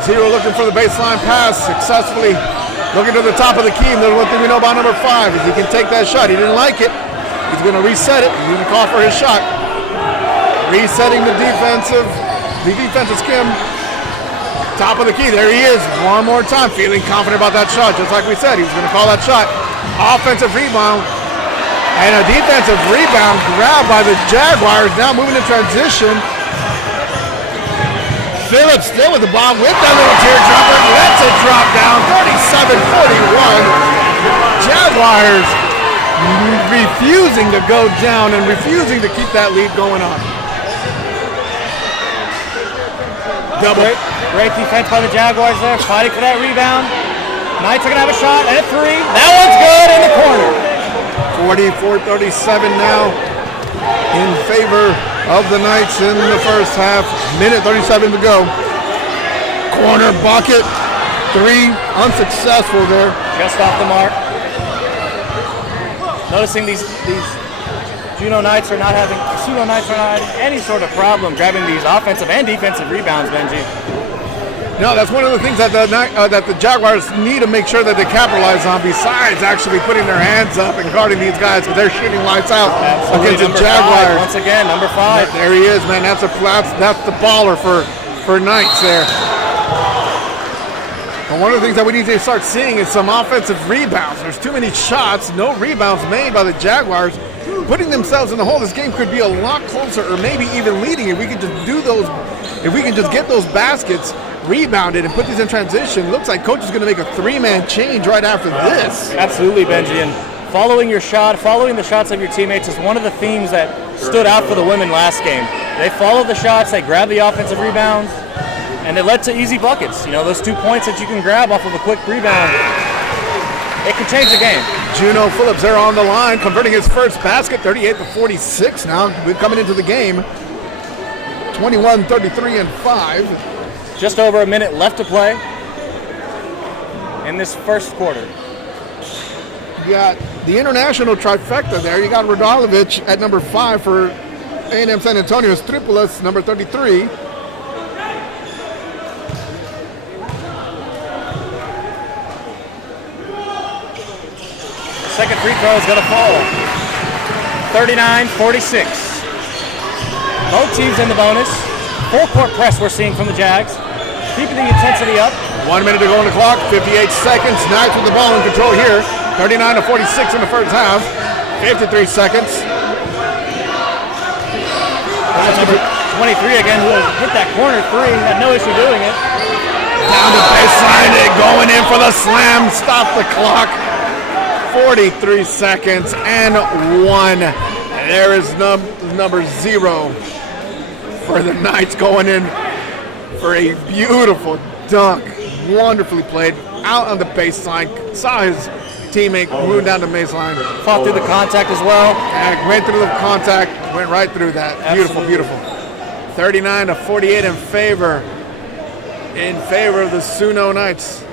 Zero looking for the baseline pass successfully. Looking to the top of the key. And the one thing we know about number 5 is he can take that shot. He didn't like it. He's going to reset it. He's going to call for his shot. Resetting the defensive skim. Top of the key. There he is. One more time. Feeling confident about that shot. Just like we said, he was going to call that shot. Offensive rebound. And a defensive rebound grab by the Jaguars. Now moving to transition. Phillips still with the ball with that little teardropper, lets it drop down, 37-41. Jaguars refusing to go down and refusing to keep that lead going on. Double. Great defense by the Jaguars there, fighting for that rebound. Knights are going to have a shot at 3. That one's good in the corner. 44-37 now in favor of the Knights in the first half. Minute 37 to go. Corner bucket. 3 unsuccessful there. Just off the mark. Noticing these SUNO Knights are not having any sort of problem grabbing these offensive and defensive rebounds, Benji. No, that's one of the things that the Jaguars need to make sure that they capitalize on, besides actually putting their hands up and guarding these guys, because they're shooting lights out. Absolutely. Against the Jaguars. 5, once again, number 5. There he is, man. That's the baller for Knights there. And one of the things that we need to start seeing is some offensive rebounds. There's too many shots, no rebounds made by the Jaguars, putting themselves in the hole. This game could be a lot closer, or maybe even leading if we can just do those. If we can just get those baskets rebounded and put these in transition. Looks like coach is going to make a three-man change right after this. Absolutely, Benji. And following your shot, following the shots of your teammates is one of the themes that stood out for the women last game. They followed the shots, they grabbed the offensive rebounds, and it led to easy buckets. You know, those 2 points that you can grab off of a quick rebound, it can change the game. Juno Phillips there on the line, converting his first basket, 38-46 now. We're coming into the game, 21-33 and 5. Just over a minute left to play in this first quarter. You got the international trifecta there. You got Radalovic at number 5 for A&M San Antonio. Stripulas, number 33. Second free throw is going to fall. 39-46. Both teams in the bonus. Full court press we're seeing from the Jags. Keeping the intensity up. 1 minute to go on the clock, 58 seconds. Knights with the ball in control here. 39-46 in the first half. 53 seconds. That's number 23 again, who hit that corner three. Had no issue doing it. Down to baseline, it going in for the slam. Stop the clock. 43 seconds and 1. There is number 0 for the Knights going in for a beautiful dunk. Wonderfully played. Out on the baseline. Saw his teammate move down the baseline. Fought through the contact as well. And went through the contact. Went right through that. Beautiful, beautiful. 39-48 in favor of the SUNO Knights.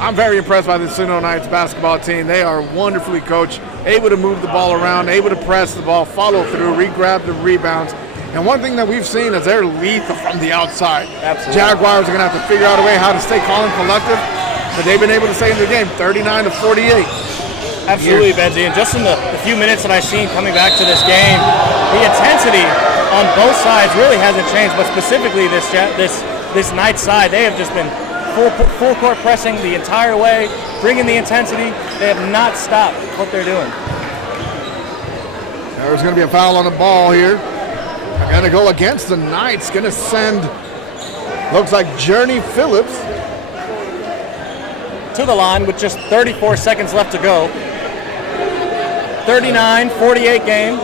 I'm very impressed by the SUNO Knights basketball team. They are wonderfully coached, able to move the ball around, able to press the ball, follow through, re-grab the rebounds. And one thing that we've seen is they're lethal from the outside. Absolutely. Jaguars are going to have to figure out a way how to stay calm and collective, but they've been able to stay in the game, 39-48. Absolutely, Benji. And just in the few minutes that I've seen coming back to this game, the intensity on both sides really hasn't changed, but specifically this Knights side, they have just been full court pressing the entire way, bringing the intensity. They have not stopped what they're doing. There's going to be a foul on the ball here. Going to go against the Knights. Going to send, looks like Journey Phillips to the line with just 34 seconds left to go. 39-48 game.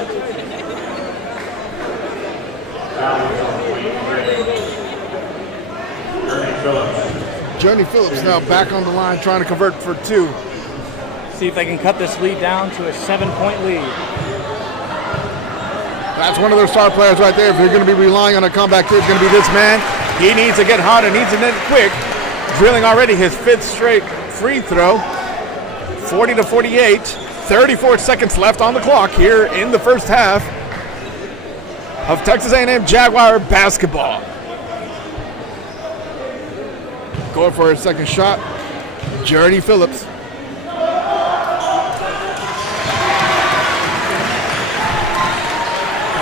Journey Phillips now back on the line trying to convert for 2. See if they can cut this lead down to a 7-point lead. That's one of their star players right there. If they're going to be relying on a comeback here, it's going to be this man. He needs to get hot and needs to net quick. Drilling already his 5th straight free throw. 40-48. 34 seconds left on the clock here in the first half of Texas A&M Jaguar basketball. Going for a second shot, Journey Phillips.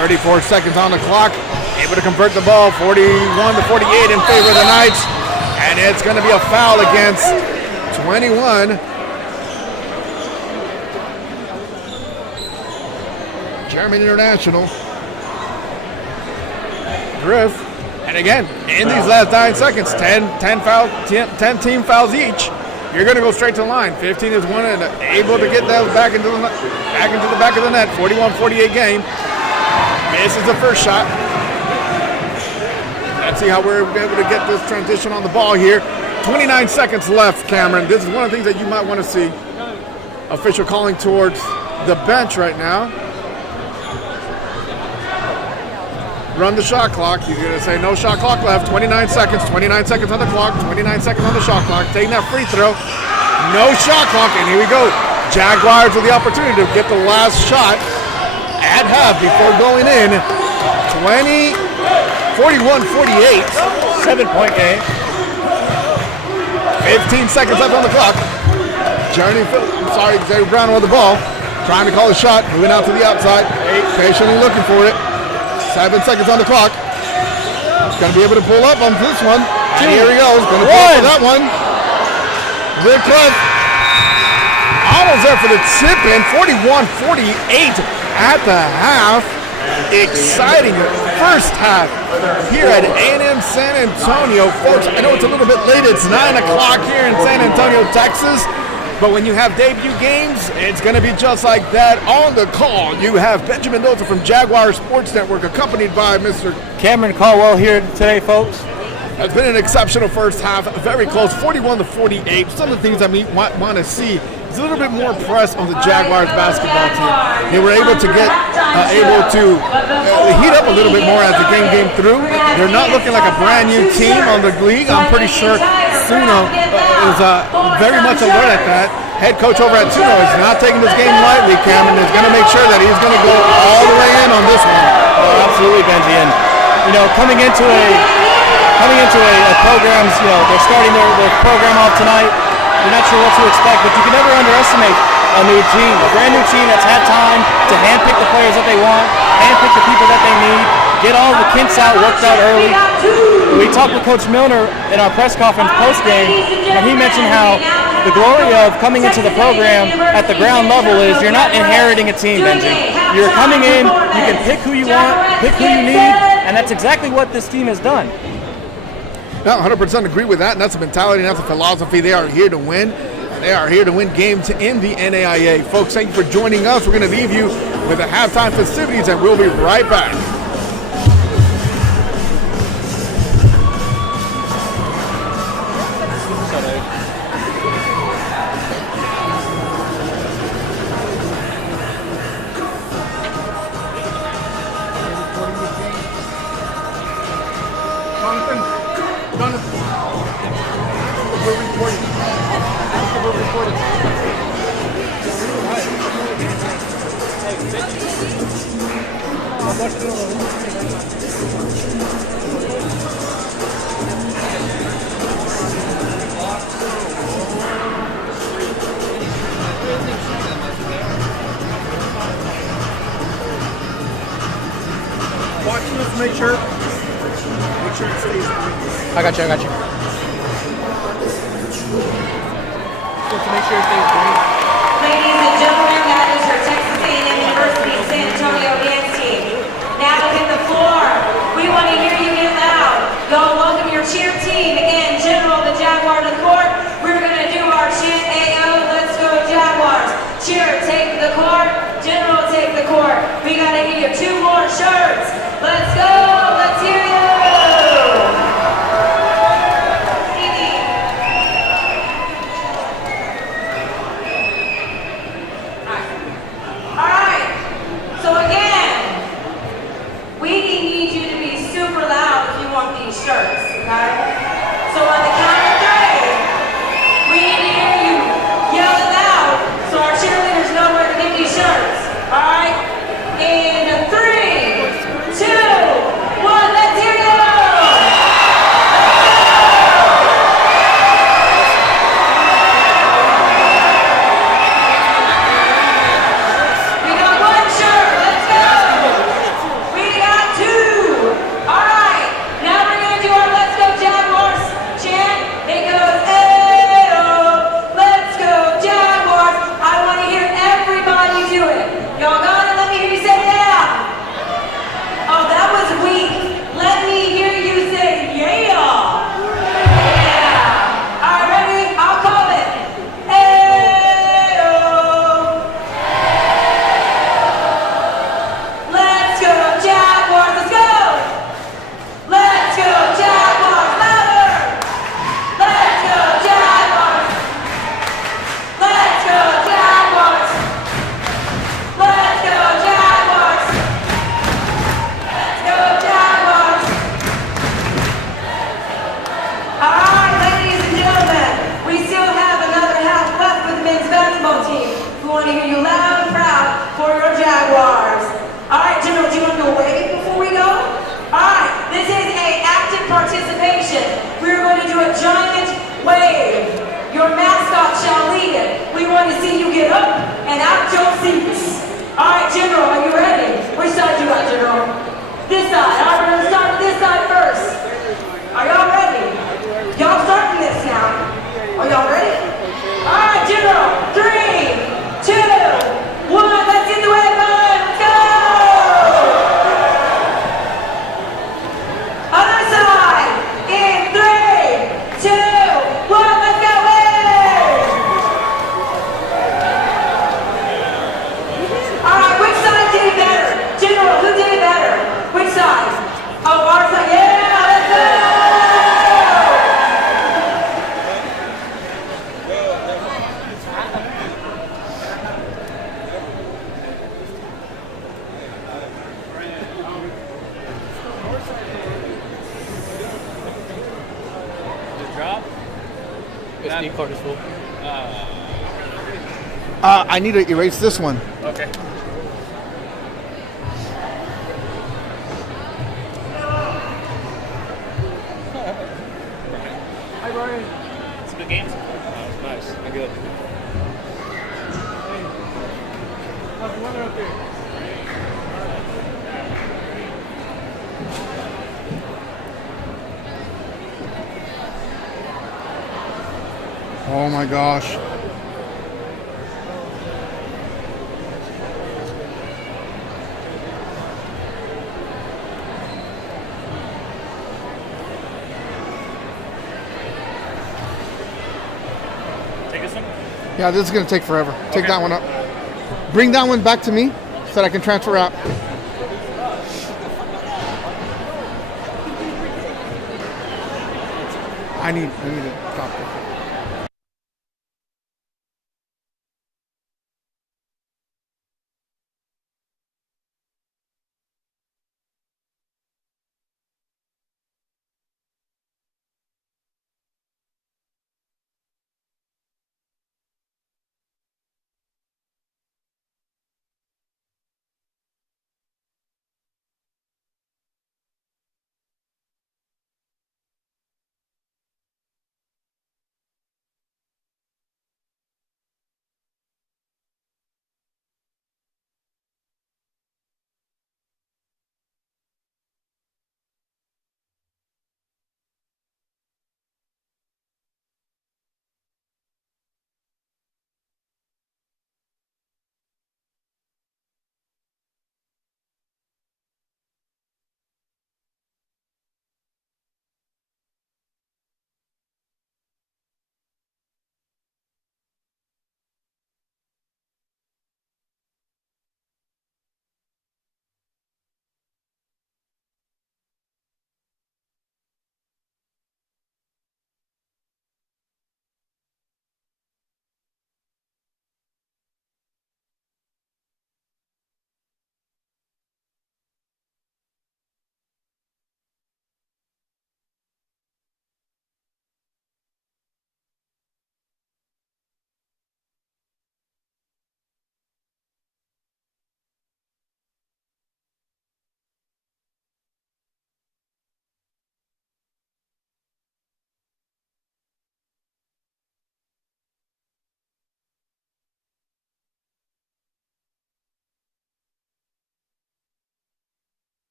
34 seconds on the clock. Able to convert the ball, 41-48 in favor of the Knights. And it's going to be a foul against 21. German International. Griff. And again, in these last 9 seconds, 10 team fouls each. You're going to go straight to the line. 15 is one and able to get that back into the back of the net. 41-48 game. Misses the first shot. Let's see how we're able to get this transition on the ball here. 29 seconds left, Cameron. This is one of the things that you might want to see. Official calling towards the bench right now. Run the shot clock. He's going to say no shot clock left. 29 seconds. 29 seconds on the clock. 29 seconds on the shot clock. Taking that free throw. No shot clock. And here we go. Jaguars with the opportunity to get the last shot at half before going in. 41-48. 7-point game. 15 seconds left on the clock. Xavier Brown with the ball. Trying to call a shot. Moving out to the outside. Patiently looking for it. 7 seconds on the clock. He's going to be able to pull up on this one. And here he goes. Going to pull up for that one. Rick Cliff. Almost there for the tip in. 41-48 at the half. exciting first half here at A&M San Antonio. Folks, I know it's a little bit late. It's 9 o'clock here in San Antonio, Texas. But when you have debut games, it's going to be just like that. On the call, you have Benjamin Mendoza from Jaguars Sports Network, accompanied by Mr. Cameron Caldwell here today, folks. It's been an exceptional first half, very close, 41-48. Some of the things I want to see is a little bit more press on the Jaguars basketball team. They were able to get heat up a little bit more as the game came through. They're not looking like a brand new team on the league. I'm pretty sure SUNO is very much alert at that. Head coach over at SUNO is not taking this game lightly, Cameron. Is going to make sure that he's going to go all the way in on this one. Oh, absolutely, Benji. And coming into a program, they're starting their program off tonight. You're not sure what to expect, but you can never underestimate a new team, a brand new team that's had time to handpick the players that they want, handpick the people that they need, get all the kinks out, worked out early. We talked with Coach Milner in our press conference post-game, and he mentioned how the glory of coming into the program at the ground level is you're not inheriting a team, Benji. You're coming in, you can pick who you want, pick who you need, and that's exactly what this team has done. No, 100% agree with that, and that's the mentality, and that's the philosophy. They are here to win. They are here to win games in the NAIA. Folks, thank you for joining us. We're going to leave you with the halftime festivities, and we'll be right back. Make sure it stays. I got you. Just to make sure it stays green. Ladies and gentlemen, that is your Texas A&M University San Antonio dance team. Now hit the floor. We want to hear you get loud. Y'all welcome your cheer team and General the Jaguar to the court. We're going to do our chant AO, let's go Jaguars. Cheer, take the court. General, take the court. We got to hear you 2 more shirts. Let's go. Let's hear you. All right. So again, we need you to be super loud if you want these shirts, okay? So on the count of 3, we need to hear you yell it loud so our cheerleaders know where to get these shirts. All right? In 3, 2, 1, let's hear you! We got 1 shirt, let's go! We got 2! Alright, now we're gonna do our Let's Go Jaguars chant. It goes, Ayo! Let's go Jaguars! I want to hear everybody do it. Y'all got it? Let me hear you say yeah! Oh, that was weak. Let me hear you say yeah. Yeah. All right, ready? I'll call it. Ayo. Let's go Jaguars. Let's go. Let's go Jaguars. Louder. Let's go Jaguars. Let's go Jaguars. Let's go Jaguars. Go Jaguars! All right, ladies and gentlemen, we still have another half left with the men's basketball team. We want to hear you loud and proud for your Jaguars. All right, General, do you want to go wave before we go? All right, this is an active participation. We're going to do a giant wave. Your mascot shall lead it. We want to see you get up and out your seats. All right, General, are you ready? Which side you got, General? This side. All right, we're going to start with this side first. Are y'all ready? Y'all starting this now. Are y'all ready? All right, General. 3, 2, 1. Let's get the wave going. Let's go! SD card is full. I need to erase this one. Okay. Hi, Brian. It's a good game. Nice. Good. How's the weather up there? Oh my gosh. Take this one. Yeah, this is going to take forever. Take Okay. that one up. Bring that one back to me so that I can transfer out. I need a copy.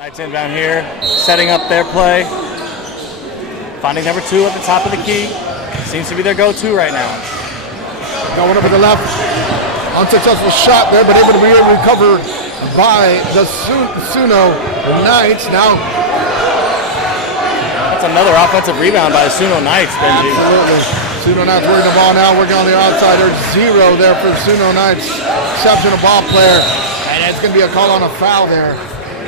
Knights inbound here, setting up their play. Finding number 2 at the top of the key. Seems to be their go-to right now. Going over the left. Unsuccessful shot there, but able to be recovered by the SUNO Knights. Now, that's another offensive rebound by the SUNO Knights, Benji. Absolutely. SUNO Knights working the ball now, working on the outside. There's 0 there for SUNO Knights. Exceptional ball player. And it's going to be a call on a foul there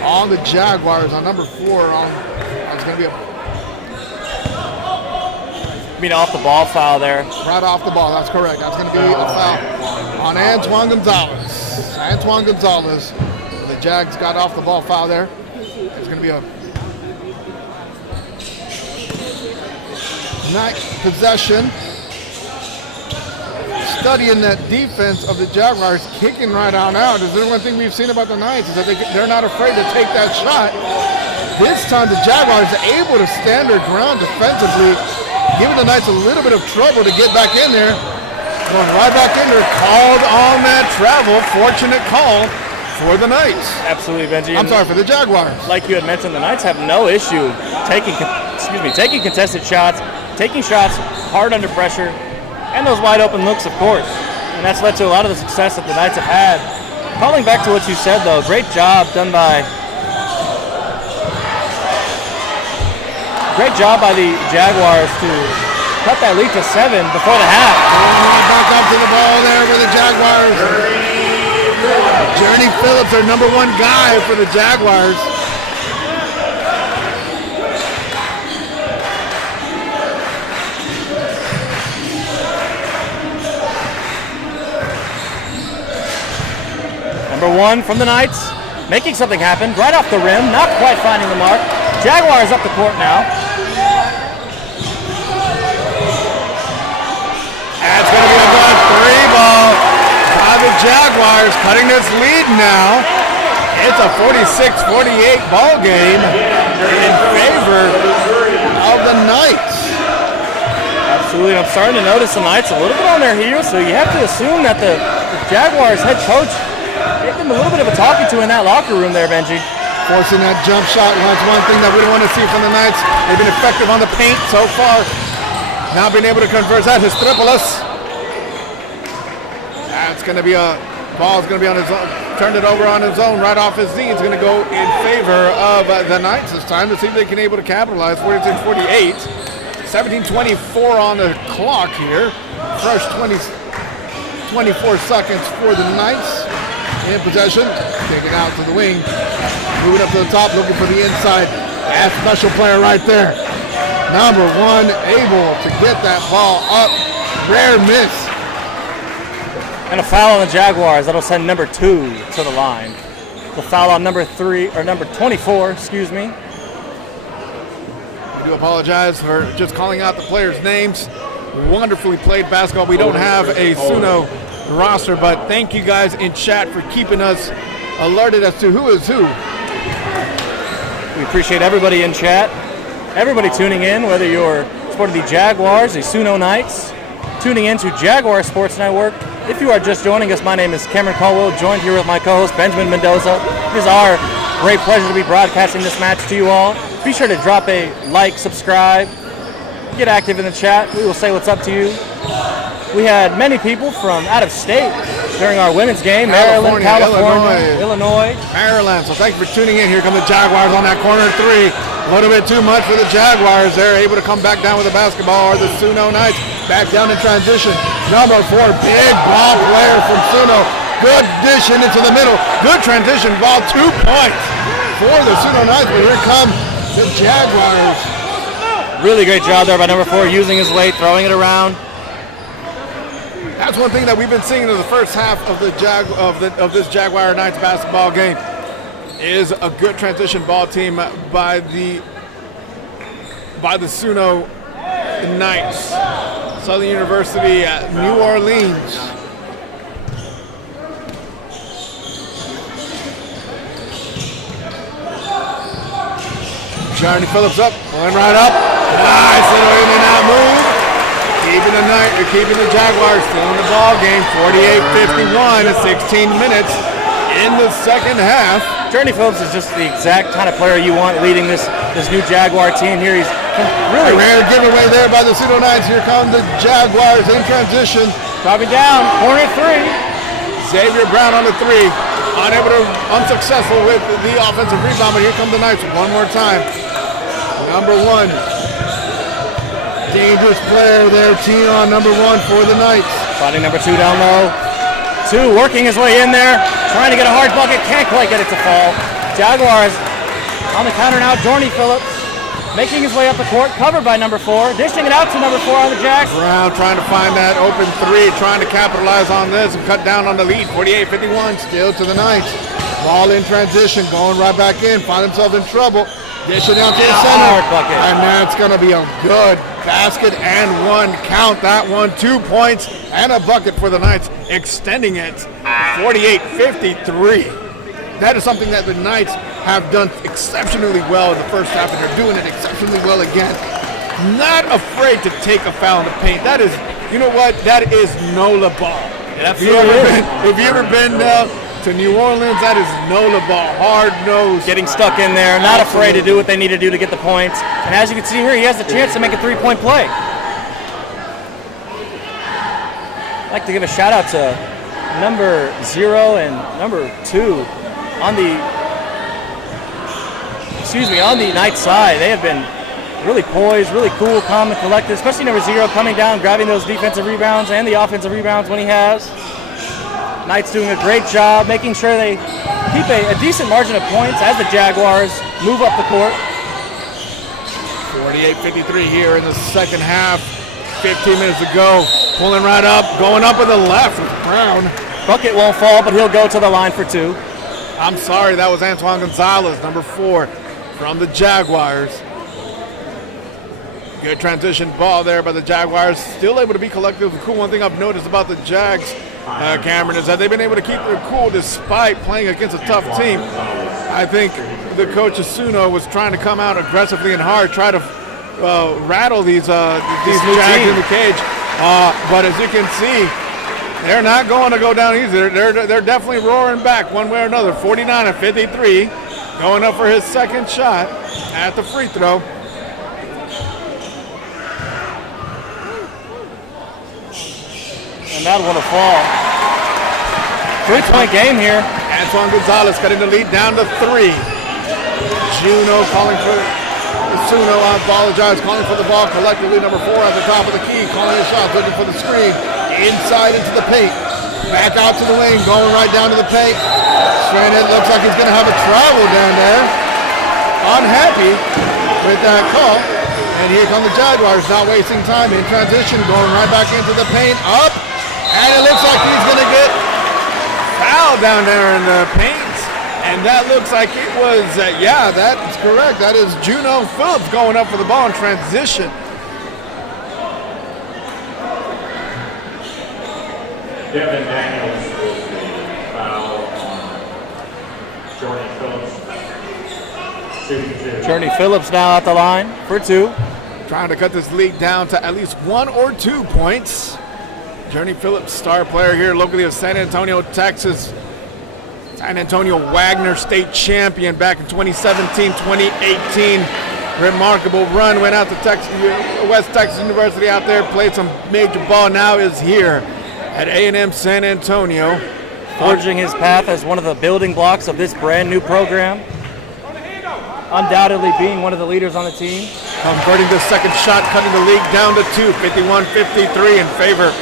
on the Jaguars on number 4. It's going to be a off the ball foul there. right off the ball. That's correct. That's going to be a foul on Antoine Gonzalez. Antoine Gonzalez. The Jags got off the ball foul there. It's going to be a night possession. Studying that defense of the Jaguars, kicking right on out. Is there one thing we've seen about the Knights is that they're not afraid to take that shot. This time the Jaguars are able to stand their ground defensively, giving the Knights a little bit of trouble to get back in there. Going right back in there, called on that travel. Fortunate call for the Knights. Absolutely, Benji. I'm sorry, for the Jaguars. Like you had mentioned, the Knights have no issue taking contested shots, taking shots hard under pressure, and those wide open looks, of course. And that's led to a lot of the success that the Knights have had. Calling back to what you said, though, great job by the Jaguars to cut that lead to 7 before the half. Back up to the ball there for the Jaguars. Journey Phillips, their number 1 guy for the Jaguars. Number 1 from the Knights, making something happen right off the rim, not quite finding the mark. Jaguars up the court now. That's going to be a good 3 ball by the Jaguars, cutting this lead now. It's a 46-48 ball game in favor of the Knights. Absolutely, I'm starting to notice the Knights a little bit on their heels, so you have to assume that the Jaguars head coach gave them a little bit of a talking to in that locker room there, Benji. Forcing that jump shot, well, that's one thing that we don't want to see from the Knights. They've been effective on the paint so far. Now being able to convert that, Histripolis. That's going to be a ball's going to be on his own. Turned it over on his own, right off his knee. It's going to go in favor of the Knights this time to see if they can able to capitalize. 46-48, 17:24 on the clock here. Fresh 24 seconds for the Knights. In possession, take it out to the wing, moving up to the top, looking for the inside. That special player right there. Number 1, able to get that ball up. Rare miss. And a foul on the Jaguars. That'll send number 2 to the line. The foul on number 24, excuse me. I do apologize for just calling out the players' names. Wonderfully played basketball. We don't have a SUNO roster, but thank you guys in chat for keeping us alerted as to who is who. We appreciate everybody in chat, everybody tuning in, whether you're supporting the Jaguars, the SUNO Knights, tuning in to Jaguar Sports Network. If you are just joining us, my name is Cameron Caldwell, joined here with my co-host Benjamin Mendoza. It is our great pleasure to be broadcasting this match to you all. Be sure to drop a like, subscribe, get active in the chat. We will say what's up to you. We had many people from out of state during our women's game. Maryland, California, Illinois. Maryland. So thank you for tuning in. Here come the Jaguars on that corner 3. A little bit too much for the Jaguars. They're able to come back down with the basketball. Or the SUNO Knights back down in transition. Number 4, big ball player from SUNO. Good dish into the middle. Good transition ball. 2 points for the SUNO Knights. But here come the Jaguars. Really great job there by number 4, using his weight, throwing it around. That's one thing that we've been seeing in the first half of this Jaguar Knights basketball game is a good transition ball team by the SUNO Knights. Southern University at New Orleans. Johnny Phillips up, pulling right up. Nice little in and out move. Keeping the Jaguars still in the ball game. 48-51 at 16 minutes in the second half. Journey Phillips is just the exact kind of player you want leading this new Jaguar team here. He's really Rare giveaway there by the Pseudo Knights. Here come the Jaguars in transition. dropping down. Corner 3. Xavier Brown on the 3. Unsuccessful with the offensive rebound, but here come the Knights one more time. Number 1. Dangerous player there, Tion, number 1 for the Knights. Finding number 2 down low. 2 working his way in there. Trying to get a hard bucket. Can't quite get it to fall. Jaguars on the counter now. Journey Phillips making his way up the court. Covered by number 4. Dishing it out to number 4 on the Jags. Brown trying to find that open 3. Trying to capitalize on this and cut down on the lead. 48-51. Still to the Knights. Ball in transition. Going right back in. Find themselves in trouble. Dishing out to the center. Hard bucket. And that's going to be a good basket and 1. Count that one. 2 points and a bucket for the Knights, extending it 48-53. That is something that the Knights have done exceptionally well in the first half, and they're doing it exceptionally well again. Not afraid to take a foul in the paint. That is, you know what? That is NOLA ball. If you ever been to New Orleans, that is NOLA ball. Hard nose. Getting stuck in there, not afraid to do what they need to do to get the points. And as you can see here, he has the chance to make a 3-point play. I'd like to give a shout out to number 0 and number 2 on the Knights side. They have been really poised, really cool, calm, and collected, especially number 0 coming down, grabbing those defensive rebounds and the offensive rebounds when he has. Knights doing a great job, making sure they keep a decent margin of points as the Jaguars move up the court. 48-53 here in the second half. 15 minutes to go. Pulling right up, going up with the left with Brown. Bucket won't fall, but he'll go to the line for 2. I'm sorry, that was Antoine Gonzalez, number 4 from the Jaguars. Good transition ball there by the Jaguars. Still able to be collective. The cool one thing I've noticed about the Jags, Cameron, is that they've been able to keep their cool despite playing against a tough team. I think the coach of SUNO was trying to come out aggressively and hard, try to rattle these Jags in the cage. But as you can see, they're not going to go down easy. They're definitely roaring back one way or another. 49-53, going up for his second shot at the free throw. And that one will fall. 3-point game here. Antoine Gonzalez cutting the lead down to 3. Juno calling for SUNO, I apologize, calling for the ball collectively. Number 4 at the top of the key, calling his shots, looking for the screen. Inside into the paint. Back out to the lane, going right down to the paint. Stranded, looks like he's going to have a travel down there. Unhappy with that call. And here come the Jaguars, not wasting time in transition, going right back into the paint, up. And it looks like he's going to get fouled down there in the paint. And that looks like it was, yeah, that's correct. That is Juno Phillips going up for the ball in transition. Devin Daniels with the foul on Journey Phillips. Shooting 2. Journey Phillips now at the line for 2. Trying to cut this lead down to at least 1 or 2 points. Journey Phillips, star player here locally of San Antonio, Texas. San Antonio Wagner State champion back in 2017, 2018. Remarkable run, went out to West Texas University out there, played some major ball, now is here at A&M San Antonio. Forging his path as one of the building blocks of this brand new program. Undoubtedly being one of the leaders on the team. Converting the second shot, cutting the lead down to 2, 51-53 in favor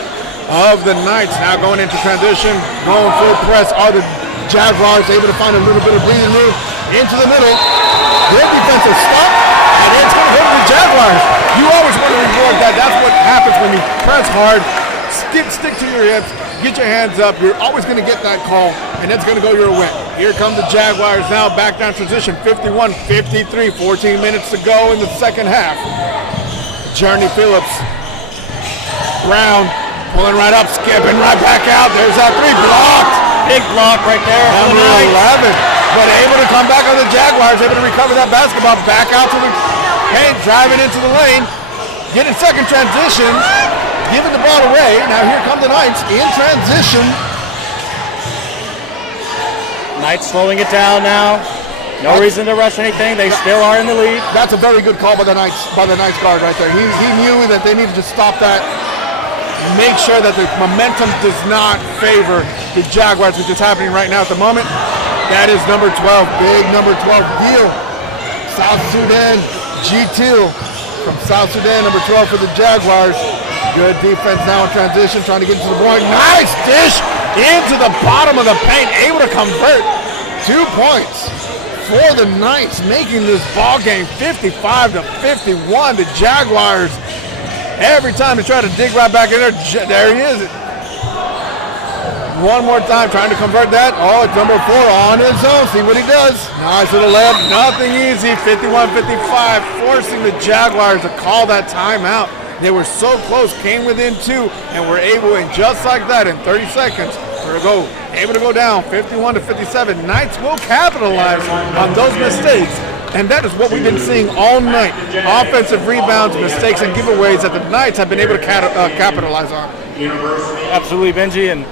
of the Knights. Now going into transition, going full press are the Jaguars, able to find a little bit of breathing room into the middle. Good defensive stop, and it's going to go to the Jaguars. You always want to reward that. That's what happens when you press hard, stick to your hips, get your hands up. You're always going to get that call, and it's going to go your way. Here come the Jaguars now, back down transition, 51-53, 14 minutes to go in the second half. Journey Phillips, Brown pulling right up, skipping right back out. There's that 3 blocked. Big block right there. Number 11, but able to come back on the Jaguars, able to recover that basketball, back out to the paint, driving into the lane, getting second transition, giving the ball away. Now here come the Knights in transition. Knights slowing it down now. No reason to rush anything. They still are in the lead. That's a very good call by the Knights guard right there. He knew that they needed to stop that. Make sure that the momentum does not favor the Jaguars, which is happening right now at the moment. That is number 12, big number 12 deal. South Sudan, G2 from South Sudan, number 12 for the Jaguars. Good defense now in transition, trying to get to the point. Nice dish into the bottom of the paint, able to convert 2 points for the Knights, making this ball game 55-51. The Jaguars, every time they try to dig right back in there, there he is. One more time, trying to convert that. Oh, it's number 4 on his own. See what he does. Nice little layup. Nothing easy. 51-55, forcing the Jaguars to call that timeout. They were so close, came within 2, and were able, and just like that, in 30 seconds, able to go down 51-57. Knights will capitalize on those mistakes. And that is what we've been seeing all night. Offensive rebounds, mistakes, and giveaways that the Knights have been able to capitalize on. Absolutely, Benji. And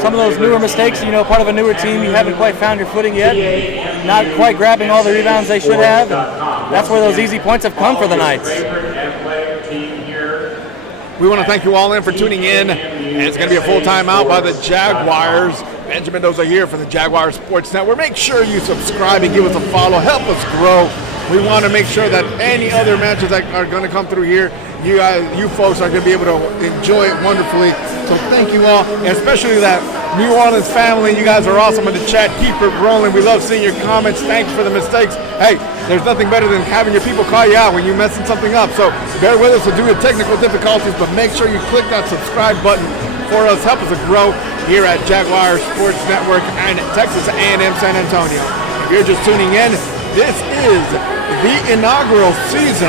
some of those newer mistakes, part of a newer team, you haven't quite found your footing yet. Not quite grabbing all the rebounds they should have. And that's where those easy points have come for the Knights. We want to thank you all in for tuning in. And it's going to be a full timeout by the Jaguars. Benjamin Mendoza here for the Jaguars Sports Network. Make sure you subscribe and give us a follow. Help us grow. We want to make sure that any other matches that are going to come through here, you folks are going to be able to enjoy it wonderfully. So thank you all, and especially that New Orleans family. You guys are awesome in the chat. Keep it rolling. We love seeing your comments. Thanks for the mistakes. Hey, there's nothing better than having your people call you out when you're messing something up. So bear with us due to technical difficulties, but make sure you click that subscribe button for us. Help us to grow here at Jaguars Sports Network and Texas A&M San Antonio. If you're just tuning in, this is the inaugural season.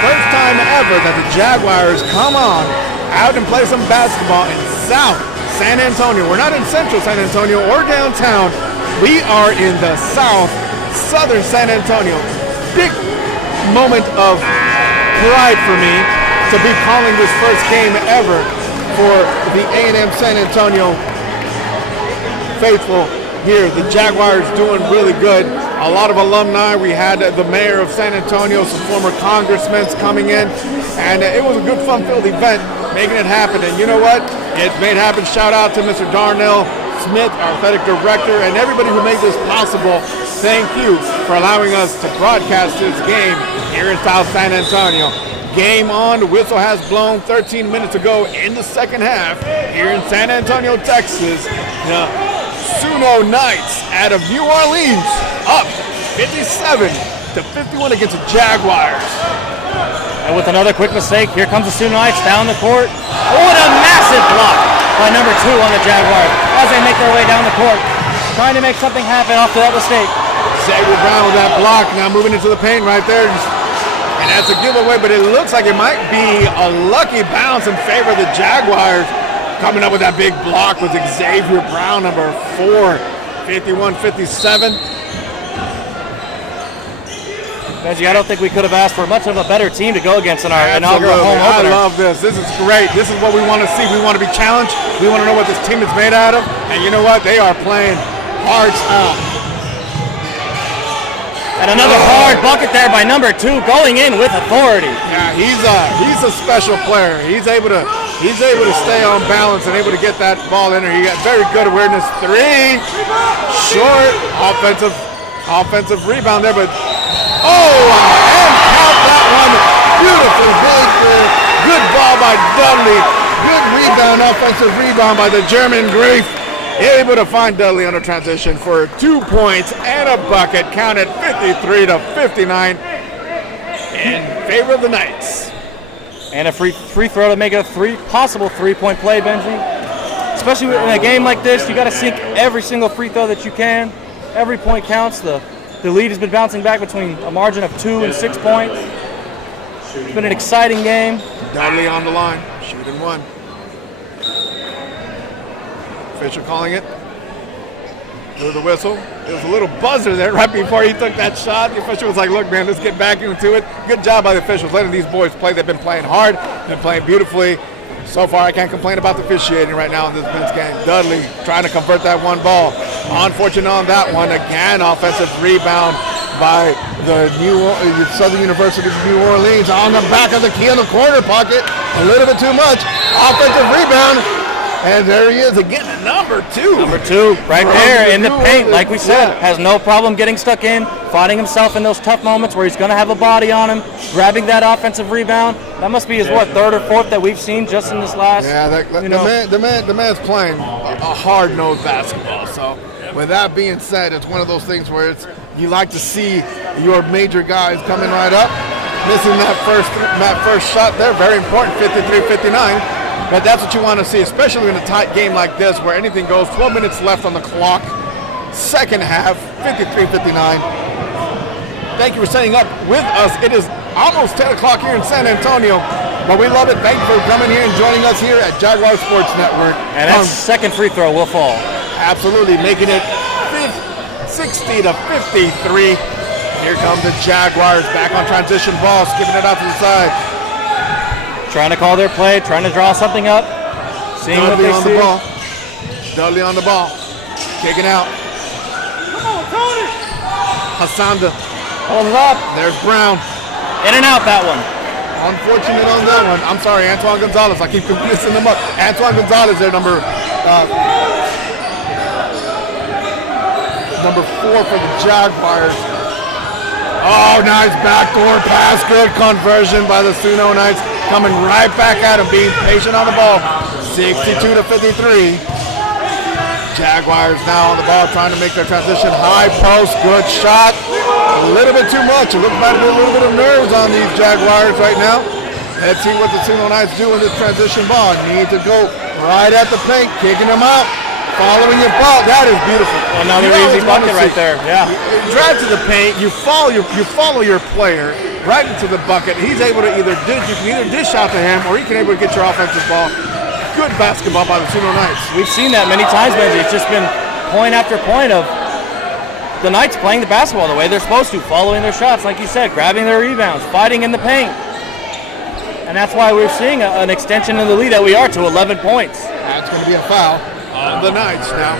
First time ever that the Jaguars come on out and play some basketball in South San Antonio. We're not in Central San Antonio or downtown. We are in the southern San Antonio. Big moment of pride for me to be calling this first game ever for the A&M San Antonio faithful here. The Jaguars doing really good. A lot of alumni. We had the mayor of San Antonio, some former congressmen coming in, and it was a good fun-filled event, making it happen. And you know what? It's made happen. Shout out to Mr. Darnell Smith, our athletic director, and everybody who made this possible. Thank you for allowing us to broadcast this game here in South San Antonio. Game on. The whistle has blown 13 minutes ago in the second half here in San Antonio, Texas. The SUNO Knights out of New Orleans up 57-51 against the Jaguars. And with another quick mistake, here comes the SUNO Knights down the court. Oh, and a massive block by number 2 on the Jaguars as they make their way down the court, trying to make something happen after that mistake. Xavier Brown with that block, now moving into the paint right there. And that's a giveaway, but it looks like it might be a lucky bounce in favor of the Jaguars. Coming up with that big block was Xavier Brown, number 4, 51-57. Benji, I don't think we could have asked for much of a better team to go against in our inaugural home opener. I love this. This is great. This is what we want to see. We want to be challenged. We want to know what this team is made out of. And you know what? They are playing hearts out. And another hard bucket there by number 2, going in with authority. Yeah, he's a special player. He's able to stay on balance and able to get that ball in there. He got very good awareness. 3, short, offensive rebound there, but and count that one. Beautiful big, good ball by Dudley. Good rebound, offensive rebound by the German Greif. Able to find Dudley under transition for 2 points and a bucket, counted 53-59 in favor of the Knights. And a free throw to make a possible 3-point play, Benji. Especially in a game like this, you got to sink every single free throw that you can. Every point counts. The lead has been bouncing back between a margin of 2 and 6 points. It's been an exciting game. Dudley on the line, shooting 1. Official calling it. Blew the whistle. There was a little buzzer there right before he took that shot. The official was like, look, man, let's get back into it. Good job by the officials letting these boys play. They've been playing hard, been playing beautifully. So far, I can't complain about the officiating right now in this men's game. Dudley trying to convert that one ball. Unfortunate on that one. Again, offensive rebound by the Southern University of New Orleans on the back of the key in the corner pocket. A little bit too much. Offensive rebound. And there he is again, number 2. Number 2, right there in the paint, like we said, Yeah. has no problem getting stuck in, fighting himself in those tough moments where he's going to have a body on him, grabbing that offensive rebound. That must be his, 3rd or 4th that we've seen just in this last, Yeah, the man's playing a hard-nosed basketball. So with that being said, it's one of those things where you like to see your major guys coming right up. Missing that first shot there, very important, 53-59. But that's what you want to see, especially in a tight game like this where anything goes. 12 minutes left on the clock. Second half, 53-59. Thank you for setting up with us. It is almost 10 o'clock here in San Antonio, but we love it. Thank you for coming here and joining us here at Jaguar Sports Network. And that second free throw will fall. Absolutely, making it 60-53. Here comes the Jaguars back on transition ball, skipping it out to the side. Trying to call their play, trying to draw something up, seeing what Dudley they on see. the ball. Dudley on the ball. Kicking out. Hassanda. Hold it up. There's Brown. In and out that one. Unfortunate on that one. I'm sorry, Antoine Gonzalez. I keep missing them up. Antoine Gonzalez there, number 4 for the Jaguars. Oh, nice backdoor pass. Good conversion by the SUNO Knights. Coming right back at him, being patient on the ball. 62-53. Jaguars now on the ball, trying to make their transition. High post, good shot. A little bit too much. It looks like a little bit of nerves on these Jaguars right now. Let's see what the SUNO Knights do in this transition ball. Need to go right at the paint, kicking them out. Following your ball, that is beautiful. Another easy bucket right there. Yeah. You drive to the paint, you follow your player right into the bucket. He's able to you can either dish out to him or he can able to get your offensive ball. Good basketball by the SUNO Knights. We've seen that many times, Benji. It's just been point after point of the Knights playing the basketball the way they're supposed to, following their shots, like you said, grabbing their rebounds, fighting in the paint. And that's why we're seeing an extension in the lead that we are to 11 points. That's going to be a foul on the Knights now.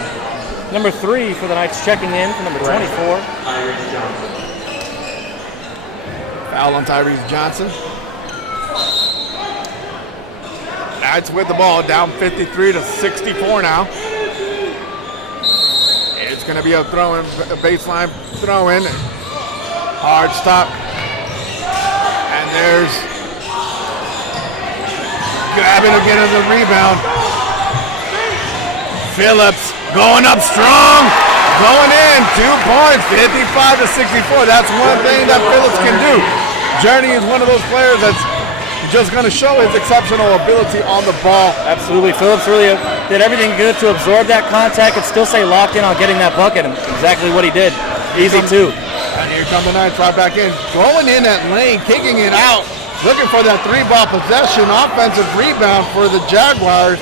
Number 3 for the Knights checking in for number 24. Foul on Tyrese Johnson. Knights with the ball, down 53-64 now. It's going to be a throw-in, a baseline throw-in. Hard stop. And there's grabbing again as a rebound. Phillips going up strong, going in, 2 points, 55-64. That's one thing that Phillips can do. Journey is one of those players that's just going to show his exceptional ability on the ball. Absolutely. Phillips really did everything good to absorb that contact and still stay locked in on getting that bucket, and exactly what he did. Easy too. And here come the Knights right back in. Going in that lane, kicking it out, looking for that 3-ball possession, offensive rebound for the Jaguars.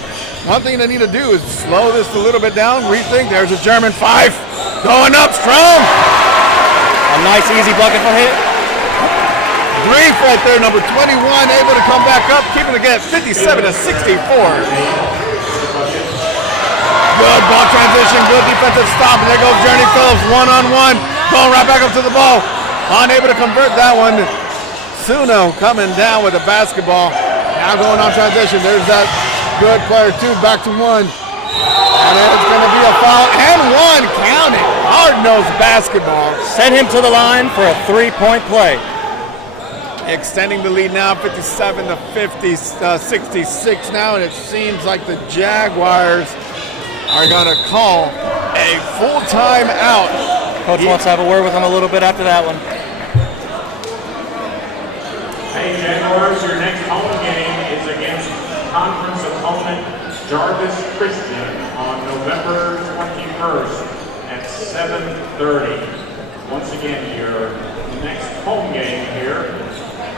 One thing they need to do is slow this a little bit down, rethink. There's a German Fife going up strong. A nice easy bucket for hit. Grief right there, number 21, able to come back up, keeping the game 57-64. Good ball transition, good defensive stop. And there goes Journey Phillips, one-on-one, going right back up to the ball. Unable to convert that one. SUNO coming down with the basketball. Now going on transition. There's that good player, 2, back to 1. And it's going to be a foul and 1. Count it. Hard-nosed basketball. Send him to the line for a 3-point play. Extending the lead now, 57-66 now, and it seems like the Jaguars are going to call a full timeout. Coach wants to have a word with him a little bit after that one. Hey, Jaguars, your next home game is against conference opponent Jarvis Christian on November 21st at 7:30. Once again, your next home game here,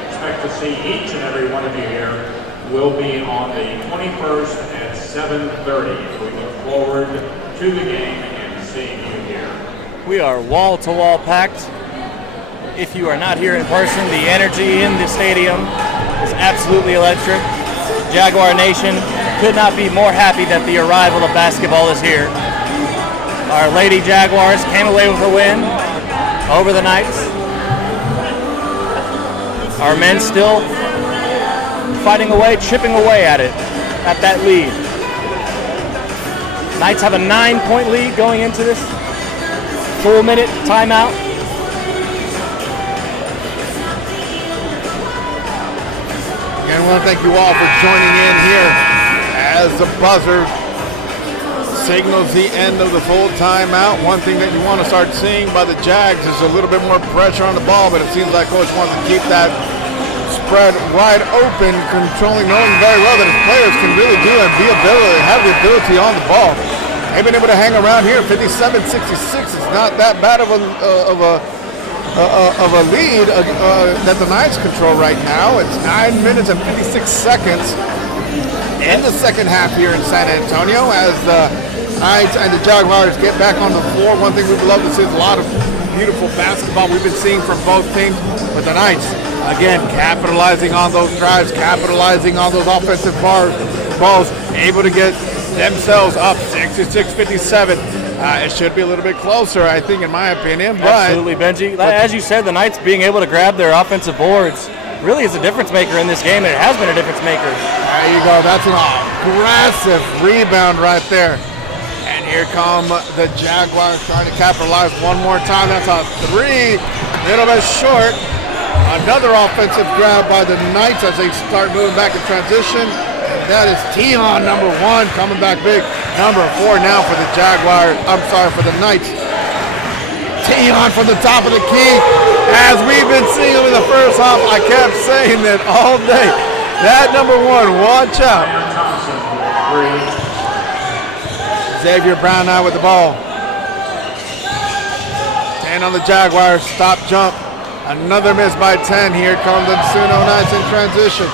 expect to see each and every one of you here, will be on the 21st at 7:30. We look forward to the game and seeing you here. We are wall-to-wall packed. If you are not here in person, the energy in the stadium is absolutely electric. Jaguar Nation could not be more happy that the arrival of basketball is here. Our Lady Jaguars came away with a win over the Knights. Our men still fighting away, chipping away at it, at that lead. Knights have a 9-point lead going into this full minute timeout. Again, I want to thank you all for joining in here as the buzzer signals the end of the full timeout. One thing that you want to start seeing by the Jags is a little bit more pressure on the ball, but it seems like Coach wants to keep that spread wide open, knowing very well that his players can really do and have the ability on the ball. They've been able to hang around here. 57-66 is not that bad of a lead that the Knights control right now. It's 9 minutes and 56 seconds in the second half here in San Antonio as the Knights and the Jaguars get back on the floor. One thing we would love to see is a lot of beautiful basketball we've been seeing from both teams, but the Knights, again, capitalizing on those drives, capitalizing on those offensive balls, able to get themselves up 66-57. It should be a little bit closer, I think, in my opinion. But absolutely, Benji. As you said, the Knights being able to grab their offensive boards really is a difference maker in this game, and it has been a difference maker. There you go. That's an aggressive rebound right there. And here come the Jaguars trying to capitalize one more time. That's a three, a little bit short. Another offensive grab by the Knights as they start moving back in transition. That is Tion, number 1, coming back big. Number 4 now for the Jaguars. For the Knights. Tion from the top of the key. As we've been seeing him in the first half, I kept saying that all day. That number 1, watch out. Xavier Brown now with the ball. 10 on the Jaguars. Stop jump. Another miss by 10. Here come the SUNO Knights in transition.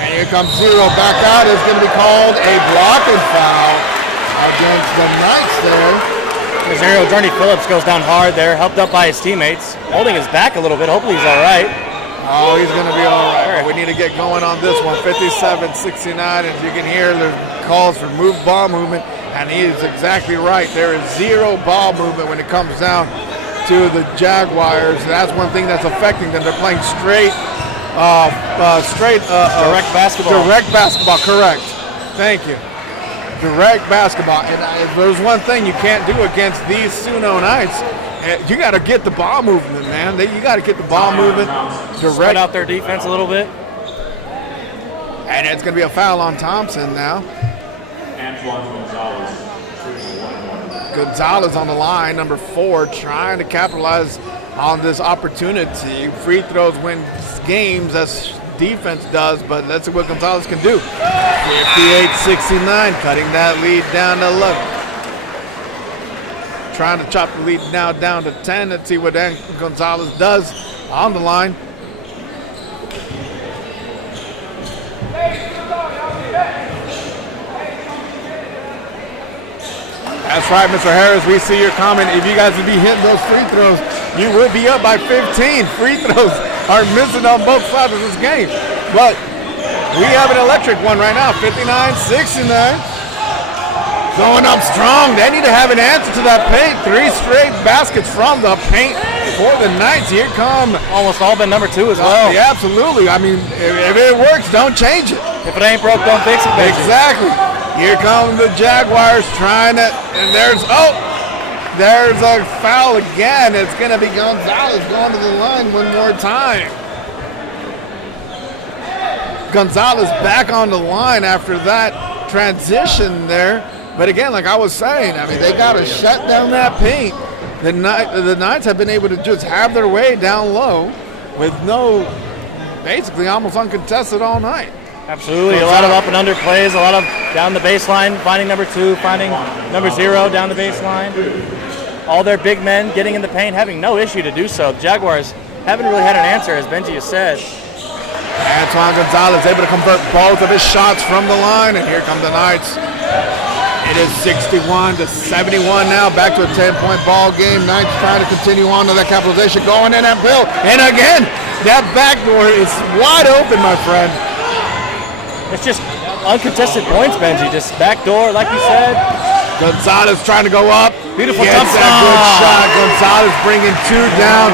And here comes 0 back out. It's going to be called a blocking foul against the Knights there. Rosario Journey Phillips goes down hard there, helped up by his teammates, holding his back a little bit. Hopefully he's all right. Oh, he's going to be all right. We need to get going on this one. 57-69. As you can hear, there's calls for ball movement, and he is exactly right. There is 0 ball movement when it comes down to the Jaguars. That's one thing that's affecting them. They're playing straight direct basketball. Direct basketball, correct. Thank you. Direct basketball. And if there's one thing you can't do against these SUNO Knights, you got to get the ball movement, man. You got to get the ball movement. Spread out their defense a little bit. And it's going to be a foul on Thompson now. Gonzalez on the line, number 4, trying to capitalize on this opportunity. Free throws win games as defense does, but let's see what Gonzalez can do. 58-69, cutting that lead down to 11. Trying to chop the lead now down to 10. Let's see what Gonzalez does on the line. That's right, Mr. Harris. We see your comment. If you guys would be hitting those free throws, you would be up by 15. Free throws are missing on both sides of this game. But we have an electric one right now, 59-69. Going up strong. They need to have an answer to that paint. 3 straight baskets from the paint for the Knights. Here come. Almost all been number 2 as well. Yeah, absolutely. I mean, if it works, don't change it. If it ain't broke, don't fix it, baby. Exactly. Here come the Jaguars trying to, and there's a foul again. It's going to be Gonzalez going to the line one more time. Gonzalez back on the line after that transition there. But again, like I was saying, I mean, they got to shut down that paint. The Knights have been able to just have their way down low with basically almost uncontested all night. Absolutely, a lot of up and under plays, a lot of down the baseline, finding number 2, finding number 0 down the baseline. All their big men getting in the paint, having no issue to do so. The Jaguars haven't really had an answer, as Benji has said. Antoine Gonzalez able to convert both of his shots from the line, and here come the Knights. It is 61-71 now, back to a 10-point ball game. Knights trying to continue on to that capitalization, going in and Bill, and again, that backdoor is wide open, my friend. It's just uncontested points, Benji. Just backdoor, like you said. Gonzalez trying to go up. Beautiful Gets jump that stop. good shot. Gonzalez bringing 2 down.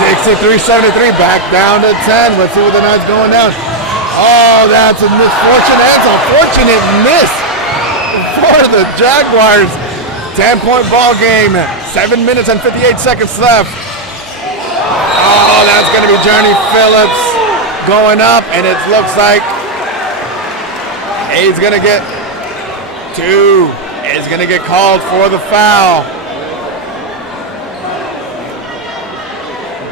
63-73, back down to 10. Let's see what the Knights going down. Oh, that's a misfortune. That's a fortunate miss for the Jaguars. 10-point ball game. 7 minutes and 58 seconds left. Oh, that's going to be Journey Phillips going up, and it looks like he's going to get 2. He's going to get called for the foul.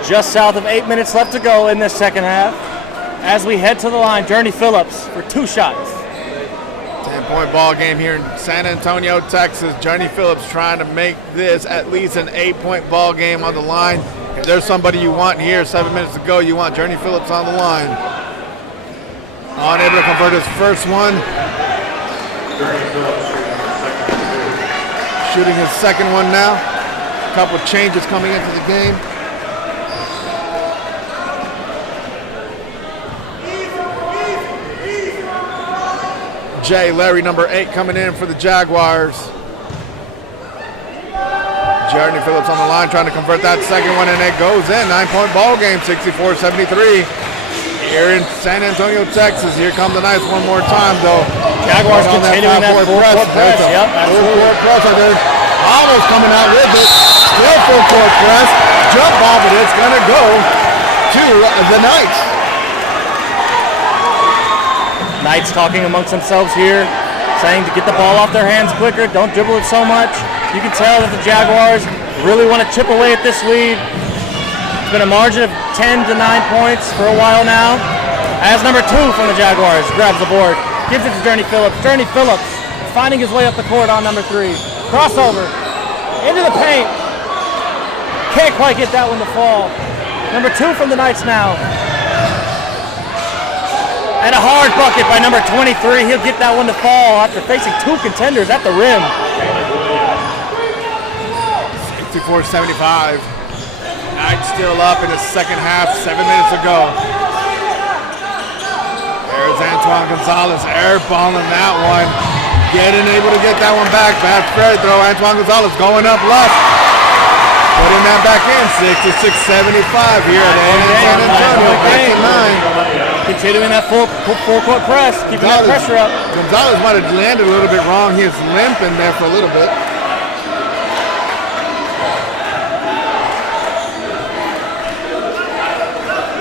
Just south of 8 minutes left to go in this second half. As we head to the line, Journey Phillips for 2 shots. 10-point ball game here in San Antonio, Texas. Journey Phillips trying to make this at least an 8-point ball game on the line. If there's somebody you want here, 7 minutes to go, you want Journey Phillips on the line. Unable to convert his first one. Shooting his second one now. A couple changes coming into the game. Jay Larry, number 8, coming in for the Jaguars. Journey Phillips on the line trying to convert that second one, and it goes in. 9-point ball game, 64-73. Here in San Antonio, Texas. Here come the Knights one more time, though. Jaguars continuing that full-court press. Yep, absolutely. Full-court press right there. Almost coming out with it. Still full-court press. Jump ball, but it's going to go to the Knights. Knights talking amongst themselves here, saying to get the ball off their hands quicker, don't dribble it so much. You can tell that the Jaguars really want to chip away at this lead. It's been a margin of 10 to 9 points for a while now. As number 2 from the Jaguars grabs the board, gives it to Journey Phillips. Journey Phillips finding his way up the court on number 3. Crossover into the paint. Can't quite get that one to fall. Number 2 from the Knights now. And a hard bucket by number 23. He'll get that one to fall after facing 2 contenders at the rim. 64-75. Knights still up in the second half, 7 minutes to go. There's Antoine Gonzalez airballing that one. Able to get that one back. Bad fair throw. Antoine Gonzalez going up left. Putting that back in. 66-75 here at San Antonio. Back to 9. Continuing that full court press, keeping that pressure up. Gonzalez might have landed a little bit wrong. He was limping there for a little bit.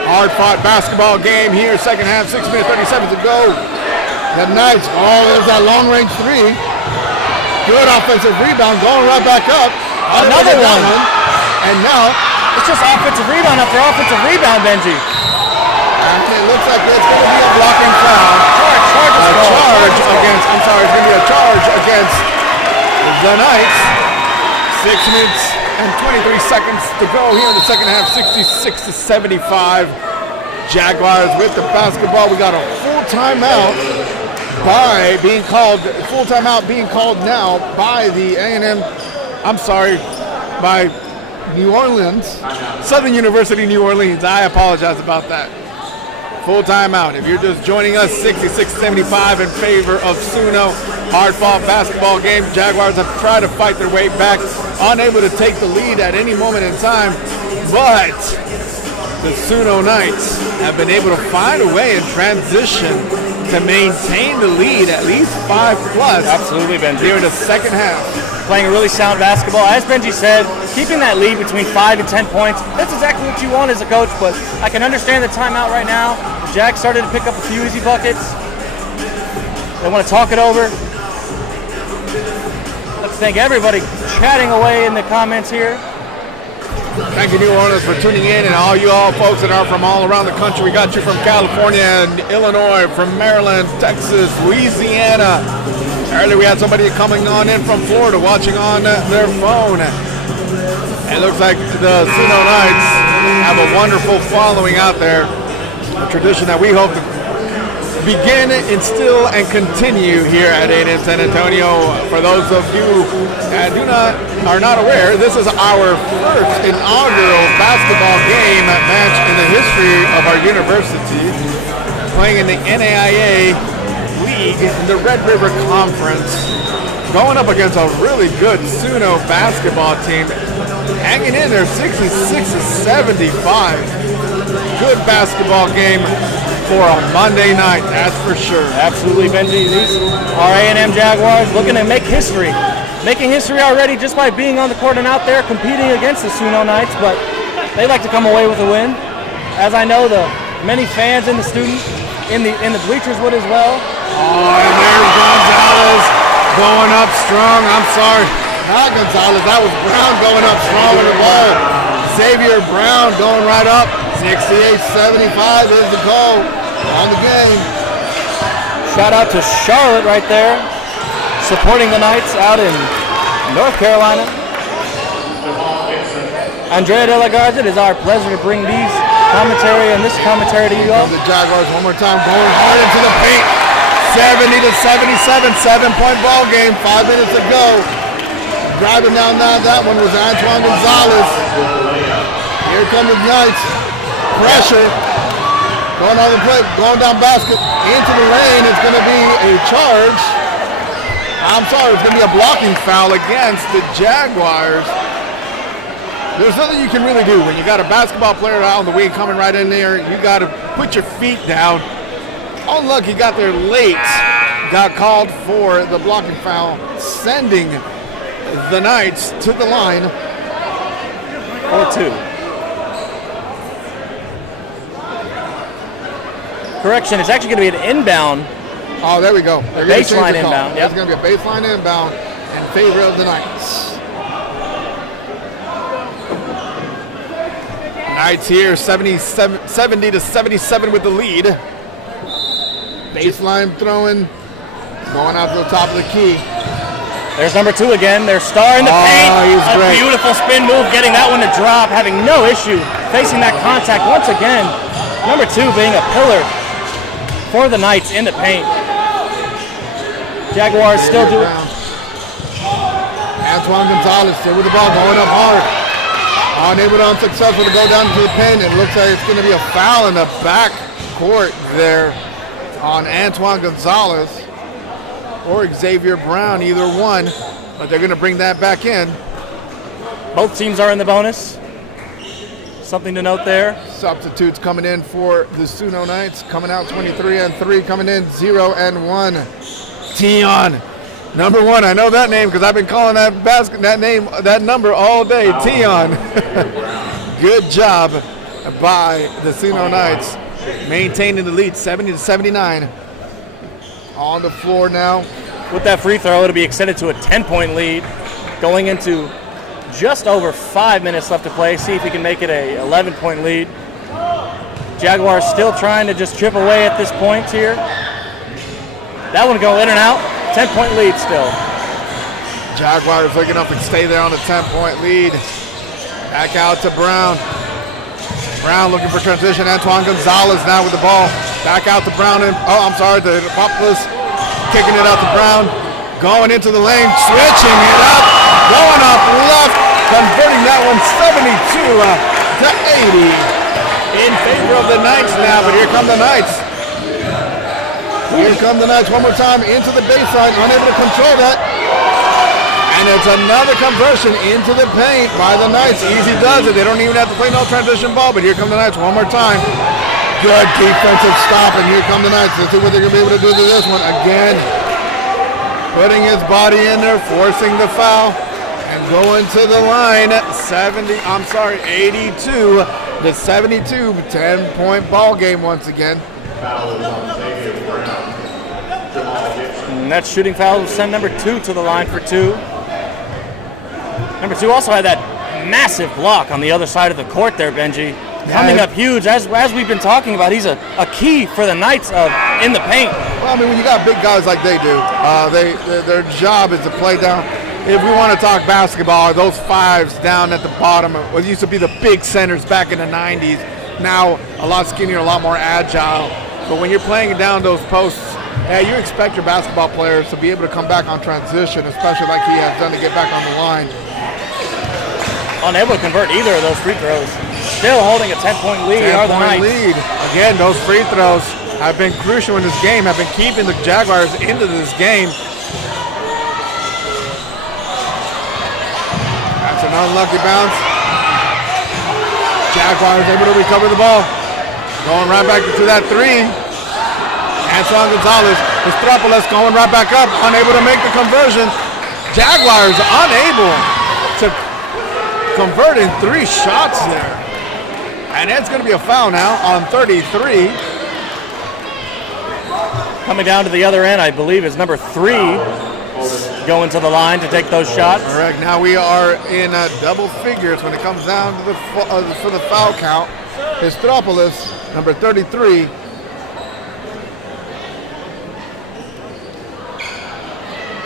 Hard-fought basketball game here, second half, 6 minutes, 37 to go. The Knights, there's that long-range 3. Good offensive rebound, going right back up. Another one. And now, it's just offensive rebound after offensive rebound, Benji. And it looks like it's going to be a blocking foul. It's going to be a charge against the Knights. 6 minutes and 23 seconds to go here in the second half, 66-75. Jaguars with the basketball. We got a full timeout being called now by the by New Orleans, Southern University, New Orleans. I apologize about that. Full timeout. If you're just joining us, 66-75 in favor of SUNO. Hard-fought basketball game. Jaguars have tried to fight their way back, unable to take the lead at any moment in time, but the SUNO Knights have been able to find a way in transition to maintain the lead at least 5+. Absolutely, Benji. Here in the second half. Playing really sound basketball. As Benji said, keeping that lead between 5 and 10 points, that's exactly what you want as a coach, but I can understand the timeout right now. The Jags started to pick up a few easy buckets. They want to talk it over. Let's thank everybody chatting away in the comments here. Thank you, New Orleans, for tuning in, and all you folks that are from all around the country. We got you from California and Illinois, from Maryland, Texas, Louisiana. Earlier we had somebody coming on in from Florida watching on their phone. It looks like the SUNO Knights have a wonderful following out there. A tradition that we hope to begin, instill, and continue here at A&M San Antonio. For those of you that are not aware, this is our first inaugural basketball game match in the history of our university, playing in the NAIA League in the Red River Conference. going up against a really good SUNO basketball team. Hanging in there, 66-75. Good basketball game for a Monday night, that's for sure. Absolutely, Benji. These are A&M Jaguars looking to make history. Making history already just by being on the court and out there competing against the SUNO Knights, but they like to come away with a win. As I know, the many fans and the students in the bleachers would as well. Oh, and there's Gonzalez going up strong. I'm sorry, not Gonzalez. That was Brown going up strong with the ball. Xavier Brown going right up. 68-75 is the call on the game. Shout out to Charlotte right there, supporting the Knights out in North Carolina. Andrea De La Garza, it is our pleasure to bring these commentary and this commentary to you all. The Jaguars one more time going hard into the paint. 70-77, 7-point ball game. 5 minutes to go. Driving down that one was Antoine Gonzalez. Here come the Knights. Pressure. Going on the play, going down basket into the lane. It's going to be a charge. I'm sorry, it's going to be a blocking foul against the Jaguars. There's nothing you can really do when you got a basketball player out on the wing coming right in there. You got to put your feet down. Oh, look, he got there late. Got called for the blocking foul, sending the Knights to the line for 2. Correction, it's actually going to be an inbound. Oh, there we go. Baseline inbound. Yep. It's going to be a baseline inbound in favor of the Knights. Knights here, 70-77 with the lead. Baseline throwing, going out to the top of the key. There's number 2 again. Their star in the paint. He's great. Beautiful spin move, getting that one to drop, having no issue facing that contact once again. Number 2 being a pillar for the Knights in the paint. Jaguars still do it. Antoine Gonzalez still with the ball, going up hard. Unable to unsuccessful to go down to the paint. It looks like it's going to be a foul in the back court there on Antoine Gonzalez or Xavier Brown, either one. But they're going to bring that back in. Both teams are in the bonus. Something to note there. Substitutes coming in for the SUNO Knights, coming out 23-3, coming in 0-1. Tion, number 1. I know that name because I've been calling that number all day. Tion. Good job by the SUNO Knights, maintaining the lead, 70-79. On the floor now. With that free throw, it'll be extended to a 10-point lead, going into just over 5 minutes left to play. See if he can make it a 11-point lead. Jaguars still trying to just chip away at this point here. That one go in and out. 10-point lead still. Jaguars looking up and stay there on the 10-point lead. Back out to Brown. Brown looking for transition. Antoine Gonzalez now with the ball. Back out to Brown. The Populous kicking it out to Brown. Going into the lane, switching it up. Going up left, converting that one 72-80 in favor of the Knights now, but here come the Knights. Here come the Knights one more time into the baseline, unable to control that. And it's another conversion into the paint by the Knights. Easy does it. They don't even have to play no transition ball, but here come the Knights one more time. Good defensive stop, and here come the Knights. Let's see what they're going to be able to do to this one again. Putting his body in there, forcing the foul, and going to the line. 82-72, 10-point ball game once again. And that shooting foul will send number 2 to the line for 2. Number 2 also had that massive block on the other side of the court there, Benji. Coming up huge, as we've been talking about, he's a key for the Knights in the paint. Well, I mean, when you got big guys like they do, their job is to play down. If we want to talk basketball, those fives down at the bottom, what used to be the big centers back in the 90s, now a lot skinnier, a lot more agile. But when you're playing down those posts, you expect your basketball players to be able to come back on transition, especially like he has done to get back on the line. Unable to convert either of those free throws. Still holding a 10-point lead. 10-point lead. Again, those free throws have been crucial in this game, have been keeping the Jaguars into this game. That's an unlucky bounce. Jaguars able to recover the ball. Going right back into that three. Antoine Gonzalez. Estropoulos going right back up. Unable to make the conversion. Jaguars unable to convert in 3 shots there. And it's going to be a foul now on 33. Coming down to the other end, I believe, is number 3 going to the line to take those shots. Correct. Now we are in double figures when it comes down to for the foul count. Estropoulos, number 33.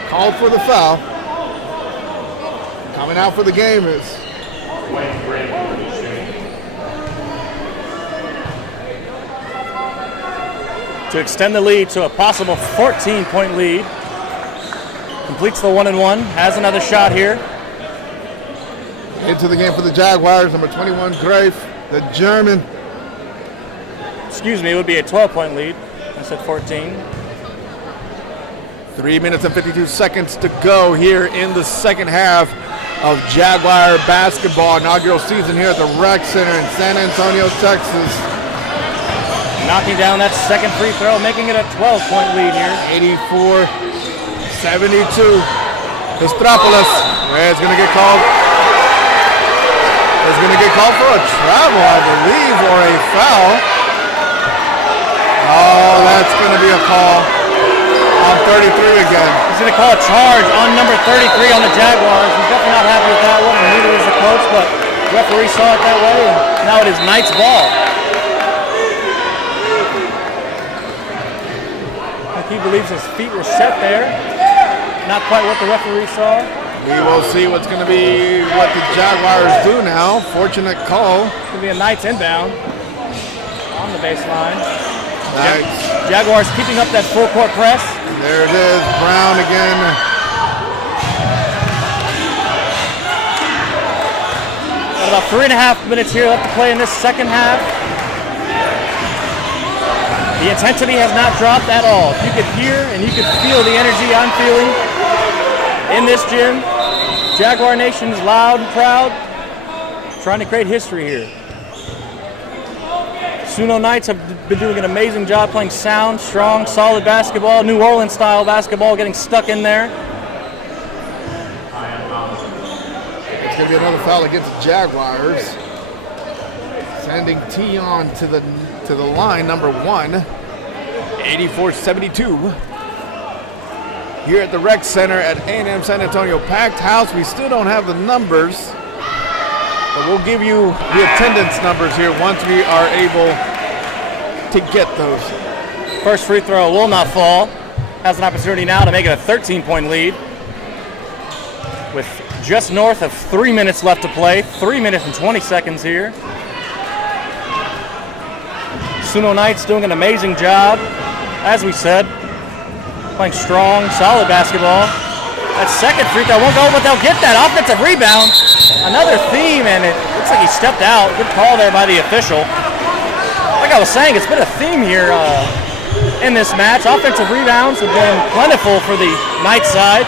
Called for the foul. Coming out for the game is to extend the lead to a possible 14-point lead. Completes the 1-and-1, has another shot here. into the game for the Jaguars, number 21, Greif, the German. Excuse me, it would be a 12-point lead. I said 14. 3 minutes and 52 seconds to go here in the second half of Jaguar basketball. Inaugural season here at the Rec Center in San Antonio, Texas. Knocking down that second free throw, making it a 12-point lead here. 84-72. Estropoulos, it's going to get called. It's going to get called for a travel, I believe, or a foul. Oh, that's going to be a call on 33 again. He's going to call a charge on number 33 on the Jaguars. He's definitely not happy with that one, and neither is the coach, but the referee saw it that way, and now it is Knight's ball. I think he believes his feet were set there. Not quite what the referee saw. We will see what's going to be what the Jaguars do now. Fortunate call. It's going to be a Knights inbound on the baseline. Nice. Jaguars keeping up that full court press. There it is, Brown again. Got about 3.5 minutes here left to play in this second half. The intensity has not dropped at all. You could hear and you could feel the energy I'm feeling in this gym. Jaguar Nation is loud and proud, trying to create history here. SUNO Knights have been doing an amazing job playing sound, strong, solid basketball, New Orleans style basketball, getting stuck in there. It's going to be another foul against the Jaguars. Sending Tion to the line, number 1, 84-72. Here at the Rec Center at A&M San Antonio, packed house. We still don't have the numbers, but we'll give you the attendance numbers here once we are able to get those. First free throw will not fall. Has an opportunity now to make it a 13-point lead with just north of 3 minutes left to play. 3 minutes and 20 seconds here. SUNO Knights doing an amazing job, as we said, playing strong, solid basketball. That second free throw won't go, but they'll get that offensive rebound. Another theme, and it looks like he stepped out. Good call there by the official. Like I was saying, it's been a theme here in this match. Offensive rebounds have been plentiful for the Knights side.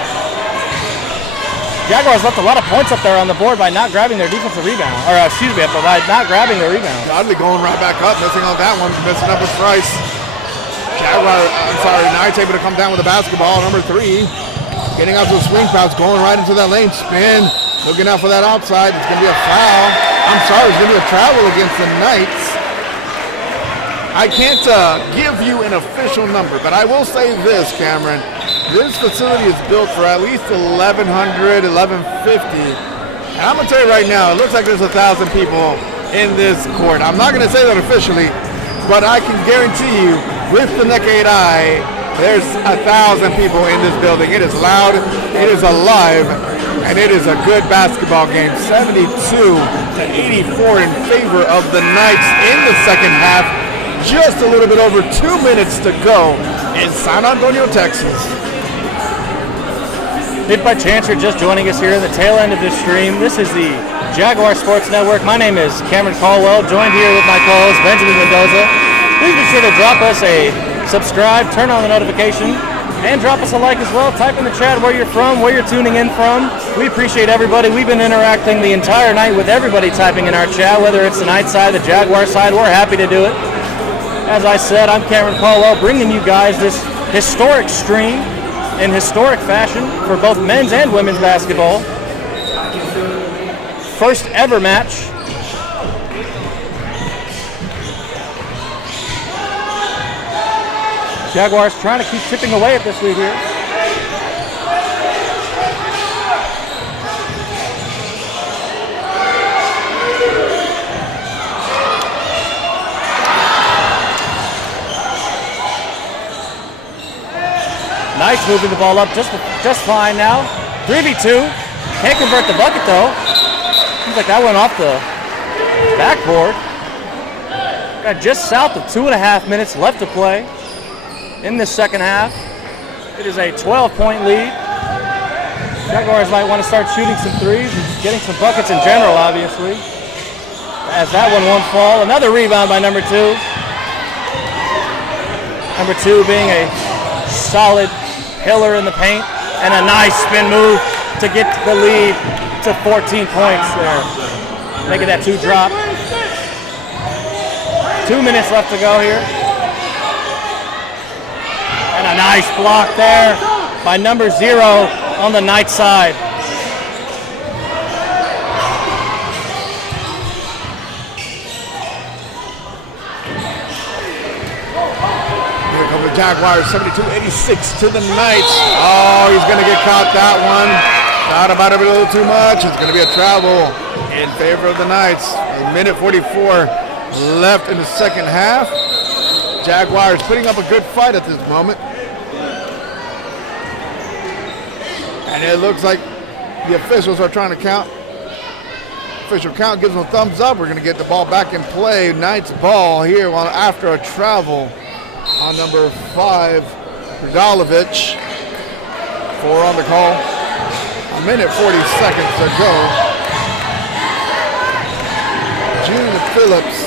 Jaguars left a lot of points up there on the board by not grabbing their defensive rebound, or by not grabbing their rebound. Godley going right back up, missing on that one, missing up with Price. Knights able to come down with the basketball, number 3. Getting out to the swing pass, going right into that lane, spin, looking out for that outside. It's going to be a foul. It's going to be a travel against the Knights. I can't give you an official number, but I will say this, Cameron. This facility is built for at least 1,100, 1,150. And I'm going to tell you right now, it looks like there's 1,000 people in this court. I'm not going to say that officially, but I can guarantee you, with the naked eye, there's 1,000 people in this building. It is loud, it is alive, and it is a good basketball game. 72-84 in favor of the Knights in the second half. Just a little bit over 2 minutes to go in San Antonio, Texas. If by chance you're just joining us here at the tail end of this stream, this is the Jaguar Sports Network. My name is Cameron Caldwell, joined here with my co-host Benjamin Mendoza. Please be sure to drop us a subscribe, turn on the notification, and drop us a like as well. Type in the chat where you're from, where you're tuning in from. We appreciate everybody. We've been interacting the entire night with everybody typing in our chat, whether it's the Knights side, the Jaguar side. We're happy to do it. As I said, I'm Cameron Caldwell, bringing you guys this historic stream in historic fashion for both men's and women's basketball. First ever match. Jaguars trying to keep chipping away at this lead here. Knights moving the ball up just fine now. 3v2. Can't convert the bucket though. Seems like that went off the backboard. Got just south of 2.5 minutes left to play in this second half. It is a 12-point lead. Jaguars might want to start shooting some threes and getting some buckets in general, obviously. As that one won't fall. Another rebound by number 2. Number 2 being a solid pillar in the paint, and a nice spin move to get the lead to 14 points there. Making that 2 drop. 2 minutes left to go here. And a nice block there by number 0 on the Knights side. Here come the Jaguars, 72-86 to the Knights. Oh, he's going to get caught that one. Thought about it a little too much. It's going to be a travel in favor of the Knights. A minute 44 left in the second half. Jaguars putting up a good fight at this moment. And it looks like the officials are trying to count. Official count gives them a thumbs up. We're going to get the ball back in play. Knights ball here after a travel on number 5, Radalovic. 4 on the call. A minute 40 seconds to go. June Phillips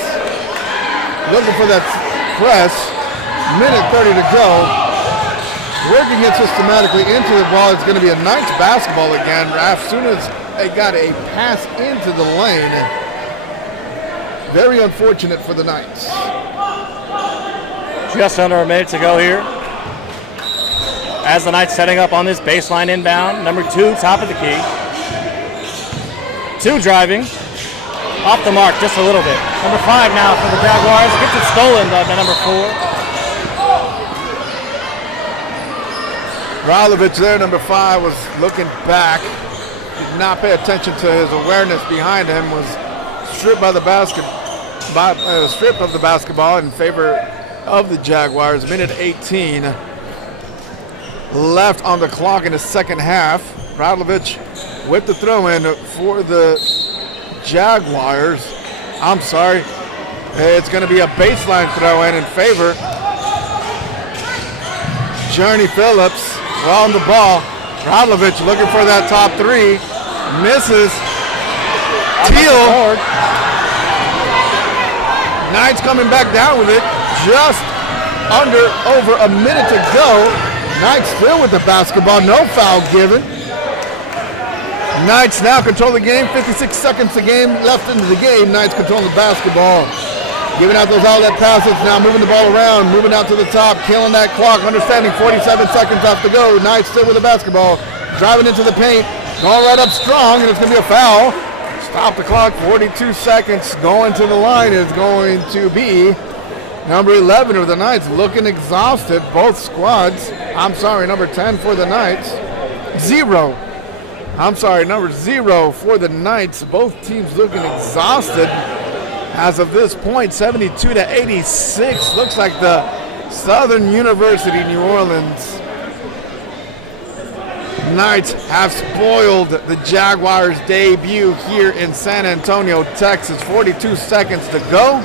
looking for that press. Minute 30 to go. Working it systematically into the ball. It's going to be a Knights basketball again. As soon as they got a pass into the lane. Very unfortunate for the Knights. Just under a minute to go here. As the Knights setting up on this baseline inbound. Number 2, top of the key. 2 driving. Off the mark just a little bit. Number 5 now for the Jaguars. Gets it stolen by number 4. Radalovic there, number 5, was looking back. Did not pay attention to his awareness behind him. Was stripped by the stripped of the basketball in favor of the Jaguars. Minute 18 left on the clock in the second half. Radalovic with the throw-in for the Jaguars. I'm sorry. It's going to be a baseline throw-in in favor. Journey Phillips on the ball. Radalovic looking for that top 3. Misses. Teal. Knights coming back down with it. Just over a minute to go. Knights still with the basketball. No foul given. Knights now control the game. 56 seconds the game left into the game. Knights control the basketball. Giving out those outlet passes, now moving the ball around, moving out to the top, killing that clock, understanding 47 seconds left to go. Knights still with the basketball, driving into the paint, going right up strong, and it's going to be a foul. Stop the clock, 42 seconds. Going to the line is going to be number 11 of the Knights, looking exhausted, both squads. I'm sorry, number 10 for the Knights. Number 0 for the Knights. Both teams looking exhausted. As of this point, 72-86. Looks like the Southern University New Orleans Knights have spoiled the Jaguars' debut here in San Antonio, Texas. 42 seconds to go.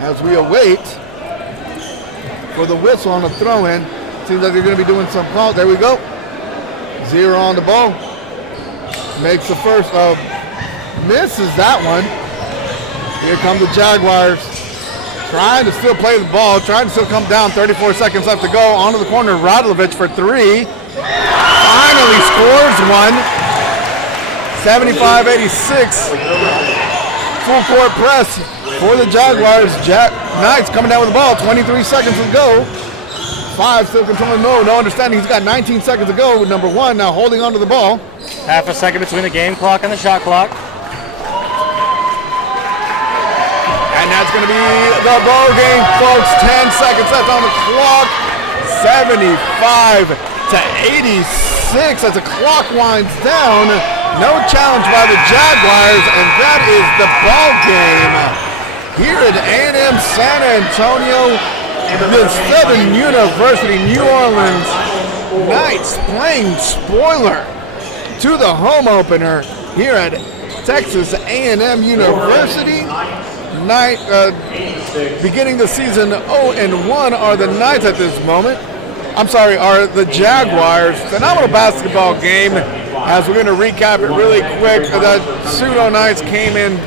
As we await for the whistle on the throw-in. Seems like they're going to be doing some call. There we go. 0 on the ball. Makes the first, misses that one. Here come the Jaguars. trying to still play the ball, trying to still come down. 34 seconds left to go. Onto the corner, Radlovich for three. Finally scores one. 75-86. Full court press for the Jaguars. Knights coming down with the ball. 23 seconds to go. 5 still controlling no understanding. He's got 19 seconds to go with number 1 now holding onto the ball. Half a second between the game clock and the shot clock. And that's going to be the ball game, folks. 10 seconds left on the clock. 75-86 as the clock winds down. No challenge by the Jaguars, and that is the ball game here at A&M San Antonio. The Southern University New Orleans Knights playing spoiler to the home opener here at Texas A&M University. Beginning the season 0-1 are the Knights at this moment. Are the Jaguars. Phenomenal basketball game. As we're going to recap it really quick, the SUNO Knights came in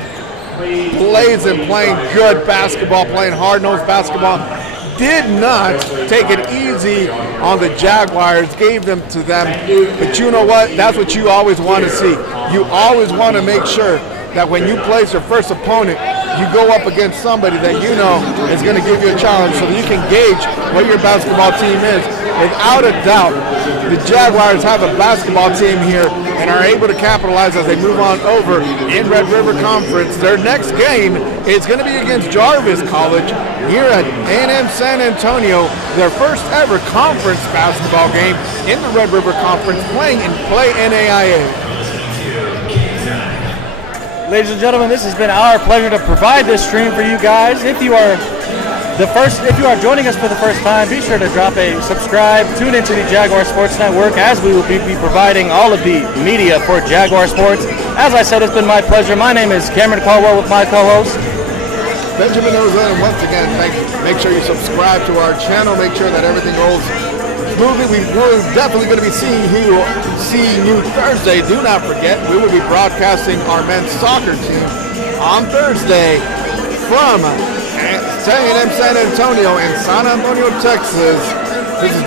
blazing, playing good basketball, playing hard-nosed basketball. Did not take it easy on the Jaguars, gave them to them. But you know what? That's what you always want to see. You always want to make sure that when you place your first opponent, you go up against somebody that you know is going to give you a challenge so that you can gauge what your basketball team is. Without a doubt, the Jaguars have a basketball team here and are able to capitalize as they move on over in Red River Conference. Their next game is going to be against Jarvis College here at A&M San Antonio, their first ever conference basketball game in the Red River Conference, playing in Play NAIA. Ladies and gentlemen, this has been our pleasure to provide this stream for you guys. If you are joining us for the first time, be sure to drop a subscribe, tune into the Jaguar Sports Network, as we will be providing all of the media for Jaguar Sports. As I said, it's been my pleasure. My name is Cameron Caldwell with my co-host Benjamin Ozone. Once again, make sure you subscribe to our channel. Make sure that everything rolls smoothly. We're definitely going to be seeing you Thursday. Do not forget, we will be broadcasting our men's soccer team on Thursday from A&M San Antonio in San Antonio, Texas. This is